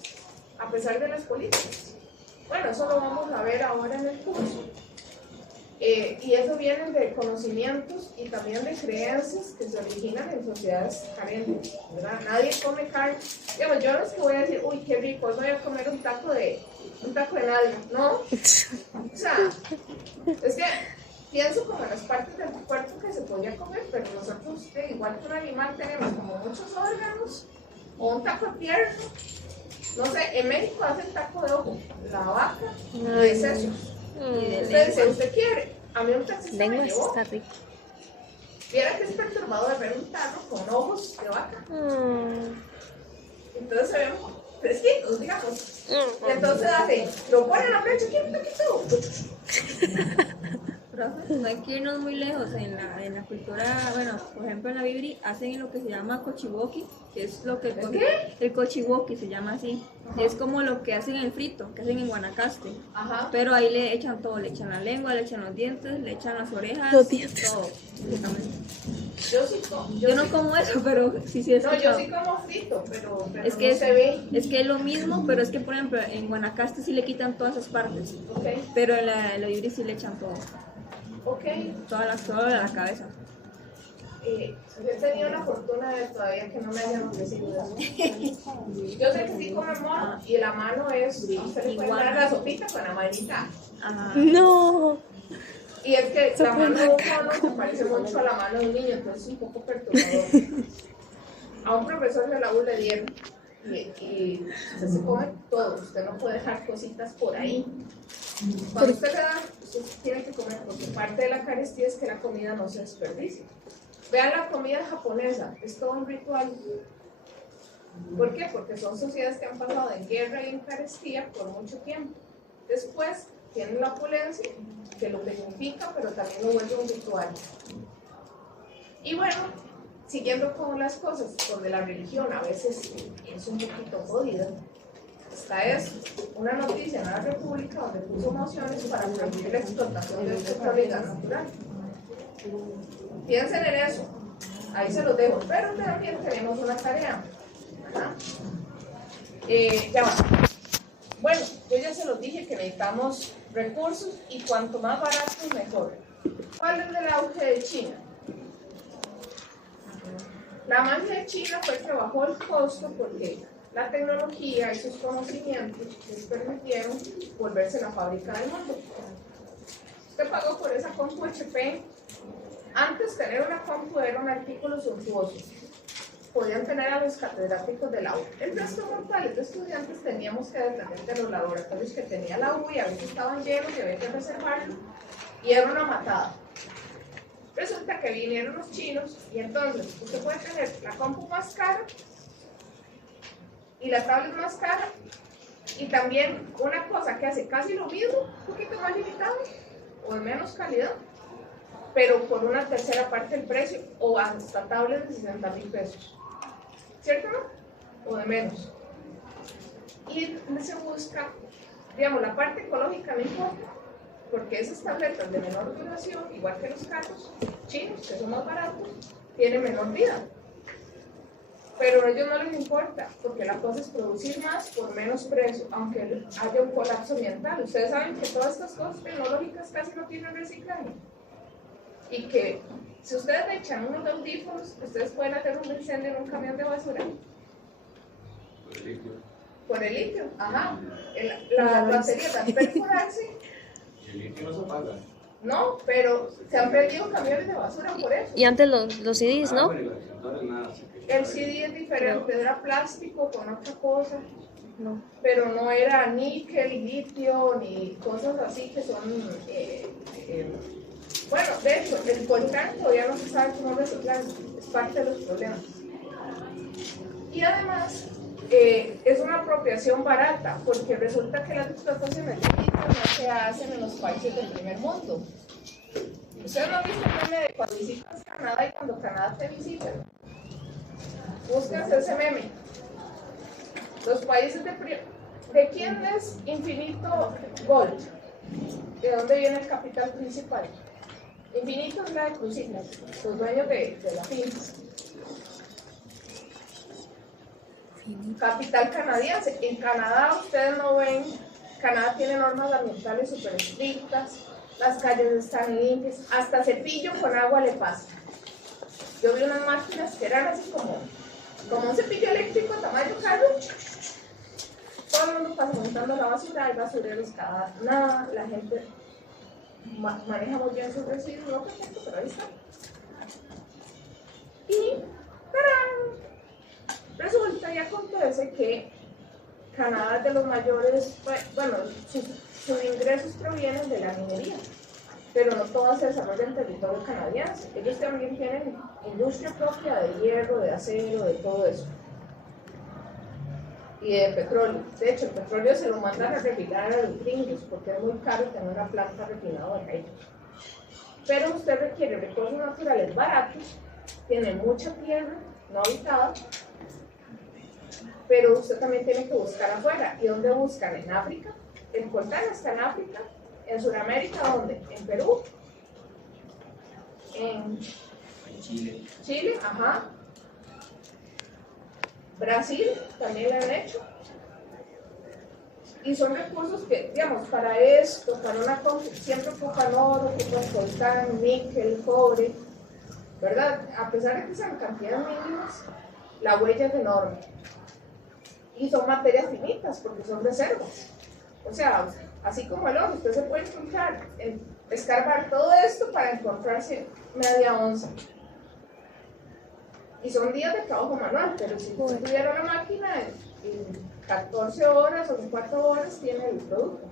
a pesar de las políticas. Bueno, eso lo vamos a ver ahora en el curso. Y eso viene de conocimientos y también de creencias que se originan en sociedades carentes, ¿verdad? Nadie come carne. Digamos, yo no es que voy a decir, uy, qué rico, hoy voy a comer un taco de nalga, ¿no? O sea, es que pienso como en las partes del cuerpo que se podría comer, pero nosotros, igual que un animal, tenemos como muchos órganos, o un taco de pierna. No sé, en México hacen taco de ojo, la vaca, y de sesos. Usted dice, ¿usted quiere? A mí un taxista me llevó. Está rico. Viera que es perturbador ver un tarro con ojos de vaca. Entonces se ven fresquitos, digamos. Y entonces hace, lo pone en la plancha, ¿quiere un taquito? Profe, no hay que irnos muy lejos en la cultura, bueno, por ejemplo en la Biblia hacen lo que se llama cochiwoki, que es lo que... El cochiwoki se llama así, es como lo que hacen en el frito, que hacen en Guanacaste. Ajá. Pero ahí le echan todo, le echan la lengua, le echan los dientes, le echan las orejas, Los dientes. todo. Yo sí como. Yo no como eso, pero sí es No, yo sí como frito, pero es que no se ve. Es que es lo mismo, pero es que por ejemplo en Guanacaste sí le quitan todas esas partes, Ok, pero en la Biblia sí le echan todo, ok. toda la cabeza. Yo he tenido la fortuna de todavía que no me hayan ofrecido eso. Yo sé que sí come mono y la mano es, usted le puede dar la sopita con la manita. Ajá. No. Y es que la mano de un mono se parece mucho a la mano de un niño, entonces es un poco perturbador. A un profesor de la U le dieron y usted se come todo, usted no puede dejar cositas por ahí. Cuando usted le da, usted tiene que comer, porque parte de la carestía es que la comida no se desperdicie. Vean la comida japonesa, es todo un ritual. ¿Por qué? Porque son sociedades que han pasado en guerra y en carestía por mucho tiempo. Después tienen la opulencia, que lo dignifica, pero también lo vuelve un ritual. Y bueno, siguiendo con las cosas, donde la religión a veces es un poquito jodida, esta es una noticia en la República donde puso mociones para prohibir la explotación de petróleo y gas natural. Piensen en eso, ahí se los dejo, pero también tenemos una tarea. Ajá. Ya va. Bueno, yo ya se los dije que necesitamos recursos y cuanto más barato mejor. ¿Cuál es el auge de China? La magia de China fue que bajó el costo porque la tecnología y sus conocimientos les permitieron volverse la fábrica del mundo. Usted pagó por esa compu HP. Antes tener una compu era un artículo suntuoso. Podían tener a los catedráticos de la U. El resto mortales de estudiantes teníamos que depender de los laboratorios que tenía la U y a veces estaban llenos y había que reservarlos y era una matada. Resulta que vinieron los chinos y entonces usted puede tener la compu más cara y la tablet más cara y también una cosa que hace casi lo mismo, un poquito más limitado o de menos calidad, pero por una tercera parte del precio o hasta tablets de 60,000 pesos. ¿Cierto, no? O de menos. Y se busca, digamos, la parte ecológica no importa, porque esas tabletas de menor duración, igual que los carros chinos, que son más baratos, tienen menor vida. Pero a ellos no les importa, porque la cosa es producir más por menos precio, aunque haya un colapso ambiental. Ustedes saben que todas estas cosas tecnológicas casi no tienen reciclaje. Y que si ustedes le echan unos audífonos, ustedes pueden hacer un incendio en un camión de basura. Por el litio. Por el litio, ajá. La batería va a perforarse. Y el litio no se apaga. No, pero se han prendido camiones de basura por eso. Y antes los CDs, ¿no? Bueno, y los sensores nada, así que- El CD es diferente, era plástico con otra cosa, No. pero no era níquel, litio, ni cosas así que son... bueno, de hecho, el coltán todavía no se sabe cómo reciclar, es parte de los problemas. Y además, es una apropiación barata, porque resulta que las explotaciones de litio no se hacen en los países del primer mundo. Ustedes no han visto el meme de cuando visitas Canadá y cuando Canadá te visita. Búsquense ese meme. Los países ¿de quién es Infinito Gold? ¿De dónde viene el capital principal? Infinito es la de Crucitas, los dueños de la finca. Capital canadiense. En Canadá ustedes no ven, Canadá tiene normas ambientales súper estrictas, las calles están limpias, hasta cepillo con agua le pasa. Yo vi unas máquinas que eran así como un cepillo eléctrico tamaño carro. Todo el mundo pasa montando la basura, hay basureros cada nada, la gente maneja muy bien sus residuos, no perfecto, pero ahí está. Y ¡tarán! Resulta y acontece que Canadá es de los mayores, bueno, sus ingresos provienen de la minería, pero no todo se desarrolla en territorio canadiense. Ellos también tienen industria propia de hierro, de acero, de todo eso. Y de petróleo. De hecho, el petróleo se lo mandan a refinar a los gringos porque es muy caro tener una planta refinadora ellos. Pero usted requiere recursos naturales baratos, tiene mucha tierra no habitada, pero usted también tiene que buscar afuera. ¿Y dónde buscan? En África. El coltán está en África. En Sudamérica, ¿dónde? En Perú. En Chile. Chile, ajá. Brasil también lo han hecho. Y son recursos que, digamos, para esto, para una cosa, siempre ocupan oro, ocupan coltán, níquel, cobre, ¿verdad? A pesar de que sean cantidades mínimas, la huella es enorme. Y son materias finitas, porque son reservas. O sea, así como el oro, usted se puede encontrar, escarbar todo esto para encontrarse media onza. Y son días de trabajo manual, pero si usted tuviera una máquina en 14 horas o en 4 horas tiene el producto.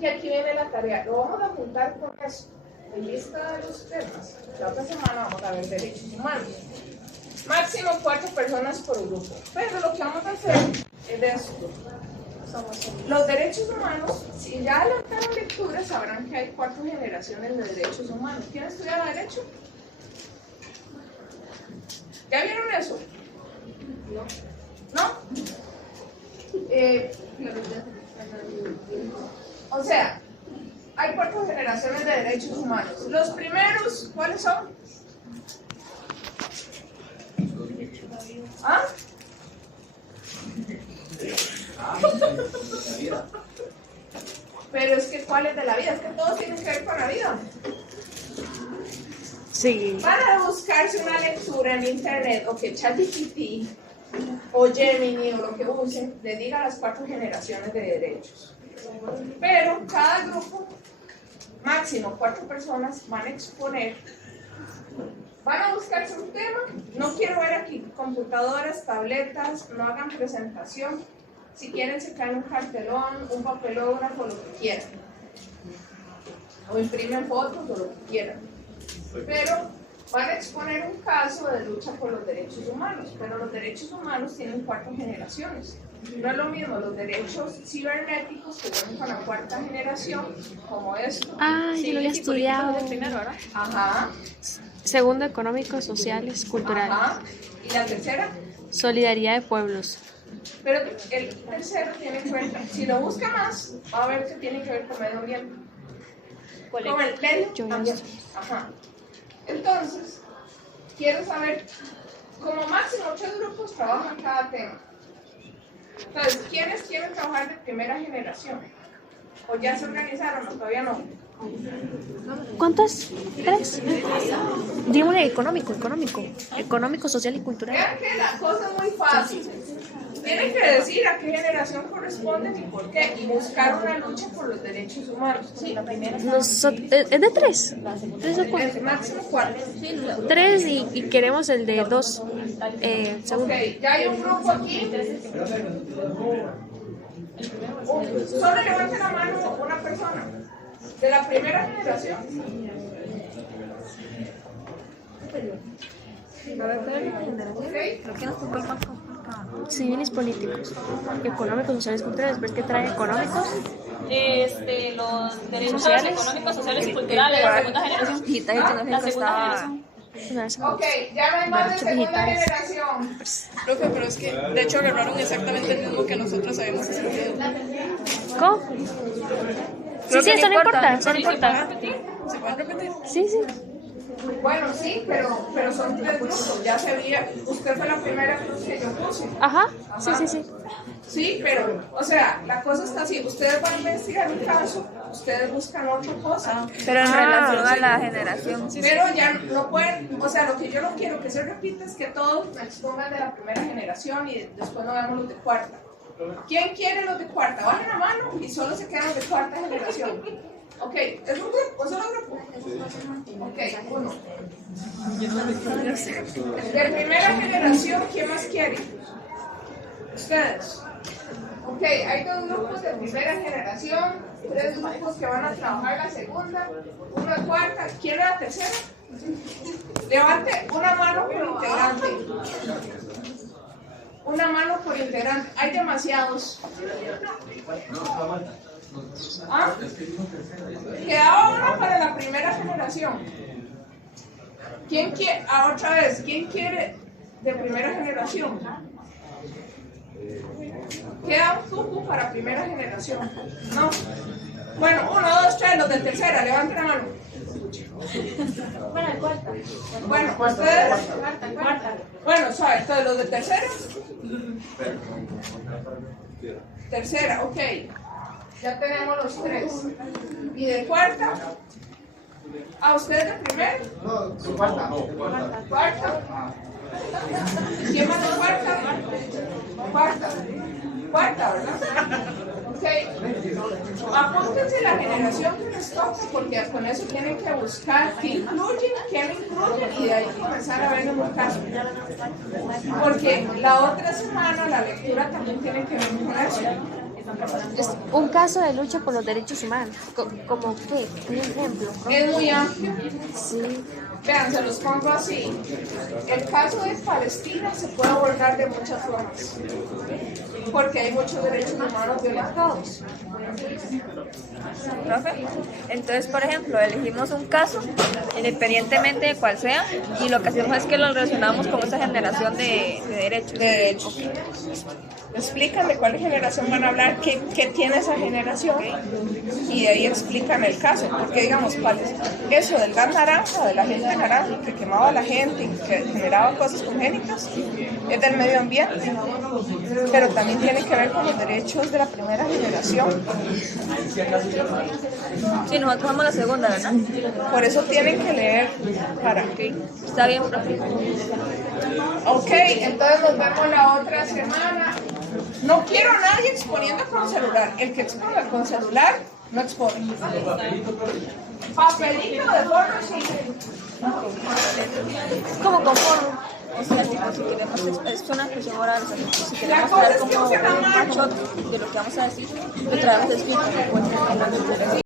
Y aquí viene la tarea, lo vamos a juntar con eso, en lista de los temas, la otra semana vamos a ver derechos humanos. Máximo 4 personas por grupo. Pero lo que vamos a hacer es esto. Los derechos humanos, si ya adelantaron lectura, sabrán que hay 4 generaciones de derechos humanos. ¿Quién estudia derecho? ¿Ya vieron eso? ¿No? O sea, hay 4 generaciones de derechos humanos. Los primeros, ¿cuáles son? ¿Ah? Pero es que ¿cuál es de la vida? Es que todos tienen que ver con la vida. Sí. Van a buscarse una lectura en internet o que ChatGPT o Gemini o lo que usen le diga las 4 generaciones de derechos. Pero cada grupo, máximo 4 personas, van a exponer, van a buscarse un tema. No quiero ver aquí computadoras, tabletas, no hagan presentación. Si quieren se caen un cartelón, un papelógrafo, lo que quieran. O imprimen fotos o lo que quieran. Pero van a exponer un caso de lucha por los derechos humanos. Pero los derechos humanos tienen 4 generaciones. No es lo mismo los derechos cibernéticos que vienen con la 4ª generación, como esto. Ah, yo lo había estudiado. Ajá. Segundo, económicos, sociales, culturales. Ajá. ¿Y la tercera? Solidaridad de pueblos. Pero el tercero tiene en cuenta, si lo busca más, va a ver que tiene que ver con medio ambiente. Con el medio ambiente. Ajá. Entonces, quiero saber, como máximo 8 grupos trabajan cada tema. Entonces, ¿quiénes quieren trabajar de primera generación? ¿O ya se organizaron o todavía no? ¿Cuántos? 3. Digámosle económico, social y cultural. Vean que la cosa es muy fácil. Tienen que decir a qué generación corresponden y por qué, y buscar una lucha por los derechos humanos. Sí, la primera. ¿Es de 3? Es máximo 4. 3 y queremos el de 2. Segundo. Ok, ya hay un grupo aquí. Solo levante la mano una persona de la primera generación. Okay. Civiles políticos, económicos, sociales, culturales. ¿Ves que trae económicos? Los derechos ¿Sociales? económicos, sociales y culturales, la segunda generación. La segunda generación. Ok, ya no hay más de segunda generación. Profe, pero es que de hecho agarraron exactamente el mismo que nosotros habíamos estudiado. ¿Cómo? Sí, eso no importa, eso no ¿Se importa. pueden repetir? Sí. Bueno, sí, pero son 3 grupos. Ya se veía, usted fue la primera cruz que yo puse. Ajá, sí. Sí, pero, o sea, la cosa está así. Ustedes van a investigar un caso, ustedes buscan otra cosa. Pero en relación a la generación. Pero ya no pueden, o sea, lo que yo no quiero que se repita es que todos expongan de la primera generación y después no veamos los de 4ª. ¿Quién quiere los de 4ª? Bajen la mano y solo se quedan los de 4ª generación. Ok, ¿es un grupo? ¿Es solo grupo? Ok, 1. De primera generación, ¿quién más quiere? Ustedes. Ok, hay 2 grupos de primera generación, 3 grupos que van a trabajar la segunda, 1 de 4ª. ¿Quién es la tercera? Levante una mano por integrante. Una mano por integrante. Hay demasiados. ¿Ah? Quedaba uno para la primera generación. ¿Quién quiere? Otra vez, ¿quién quiere de primera generación? Queda un cupo para primera generación. No. Bueno, 1, 2, 3, los de tercera, levanten la mano. Bueno, ustedes. Bueno, suave, entonces los de tercera. Tercera, ok. Ya tenemos los 3. ¿Y de 4ª? ¿A ustedes de primera? No, 4ª. 4ª. ¿Quién más de 4ª? 4ª, ¿verdad? Ok. Apúntense la generación que les toca, porque con eso tienen que buscar qué incluyen, qué no incluyen, y de ahí comenzar a ver los casos. Porque la otra semana la lectura también tiene que ver con eso. Es un caso de lucha por los derechos humanos. ¿Como qué? Un ejemplo. Es muy amplio. Sí. Vean, se los pongo así. El caso de Palestina se puede abordar de muchas formas, porque hay muchos derechos humanos violentados. ¿Profe? Entonces, por ejemplo, elegimos un caso, independientemente de cuál sea, y lo que hacemos es que lo relacionamos con esa generación de derechos. De derechos. Explican de cuál generación van a hablar, qué tiene esa generación, y de ahí explican el caso, porque digamos, eso del gas naranja, de la gente naranja que quemaba a la gente y que generaba cosas congénitas, es del medio ambiente, pero también tiene que ver con los derechos de la primera generación. Sí, nosotros somos la segunda, ¿verdad? Por eso tienen que leer para... Está bien, profe. Ok, entonces nos vemos la otra semana. No quiero a nadie exponiendo con celular. El que exponga con celular, no expone. Papelito de forro, sí. Como con forro. O sea, tipo, si queremos, es una expresión oral, o sea, si La queremos cosa traer es que como se la un mano. machote de lo que vamos a decir, lo traemos escrito.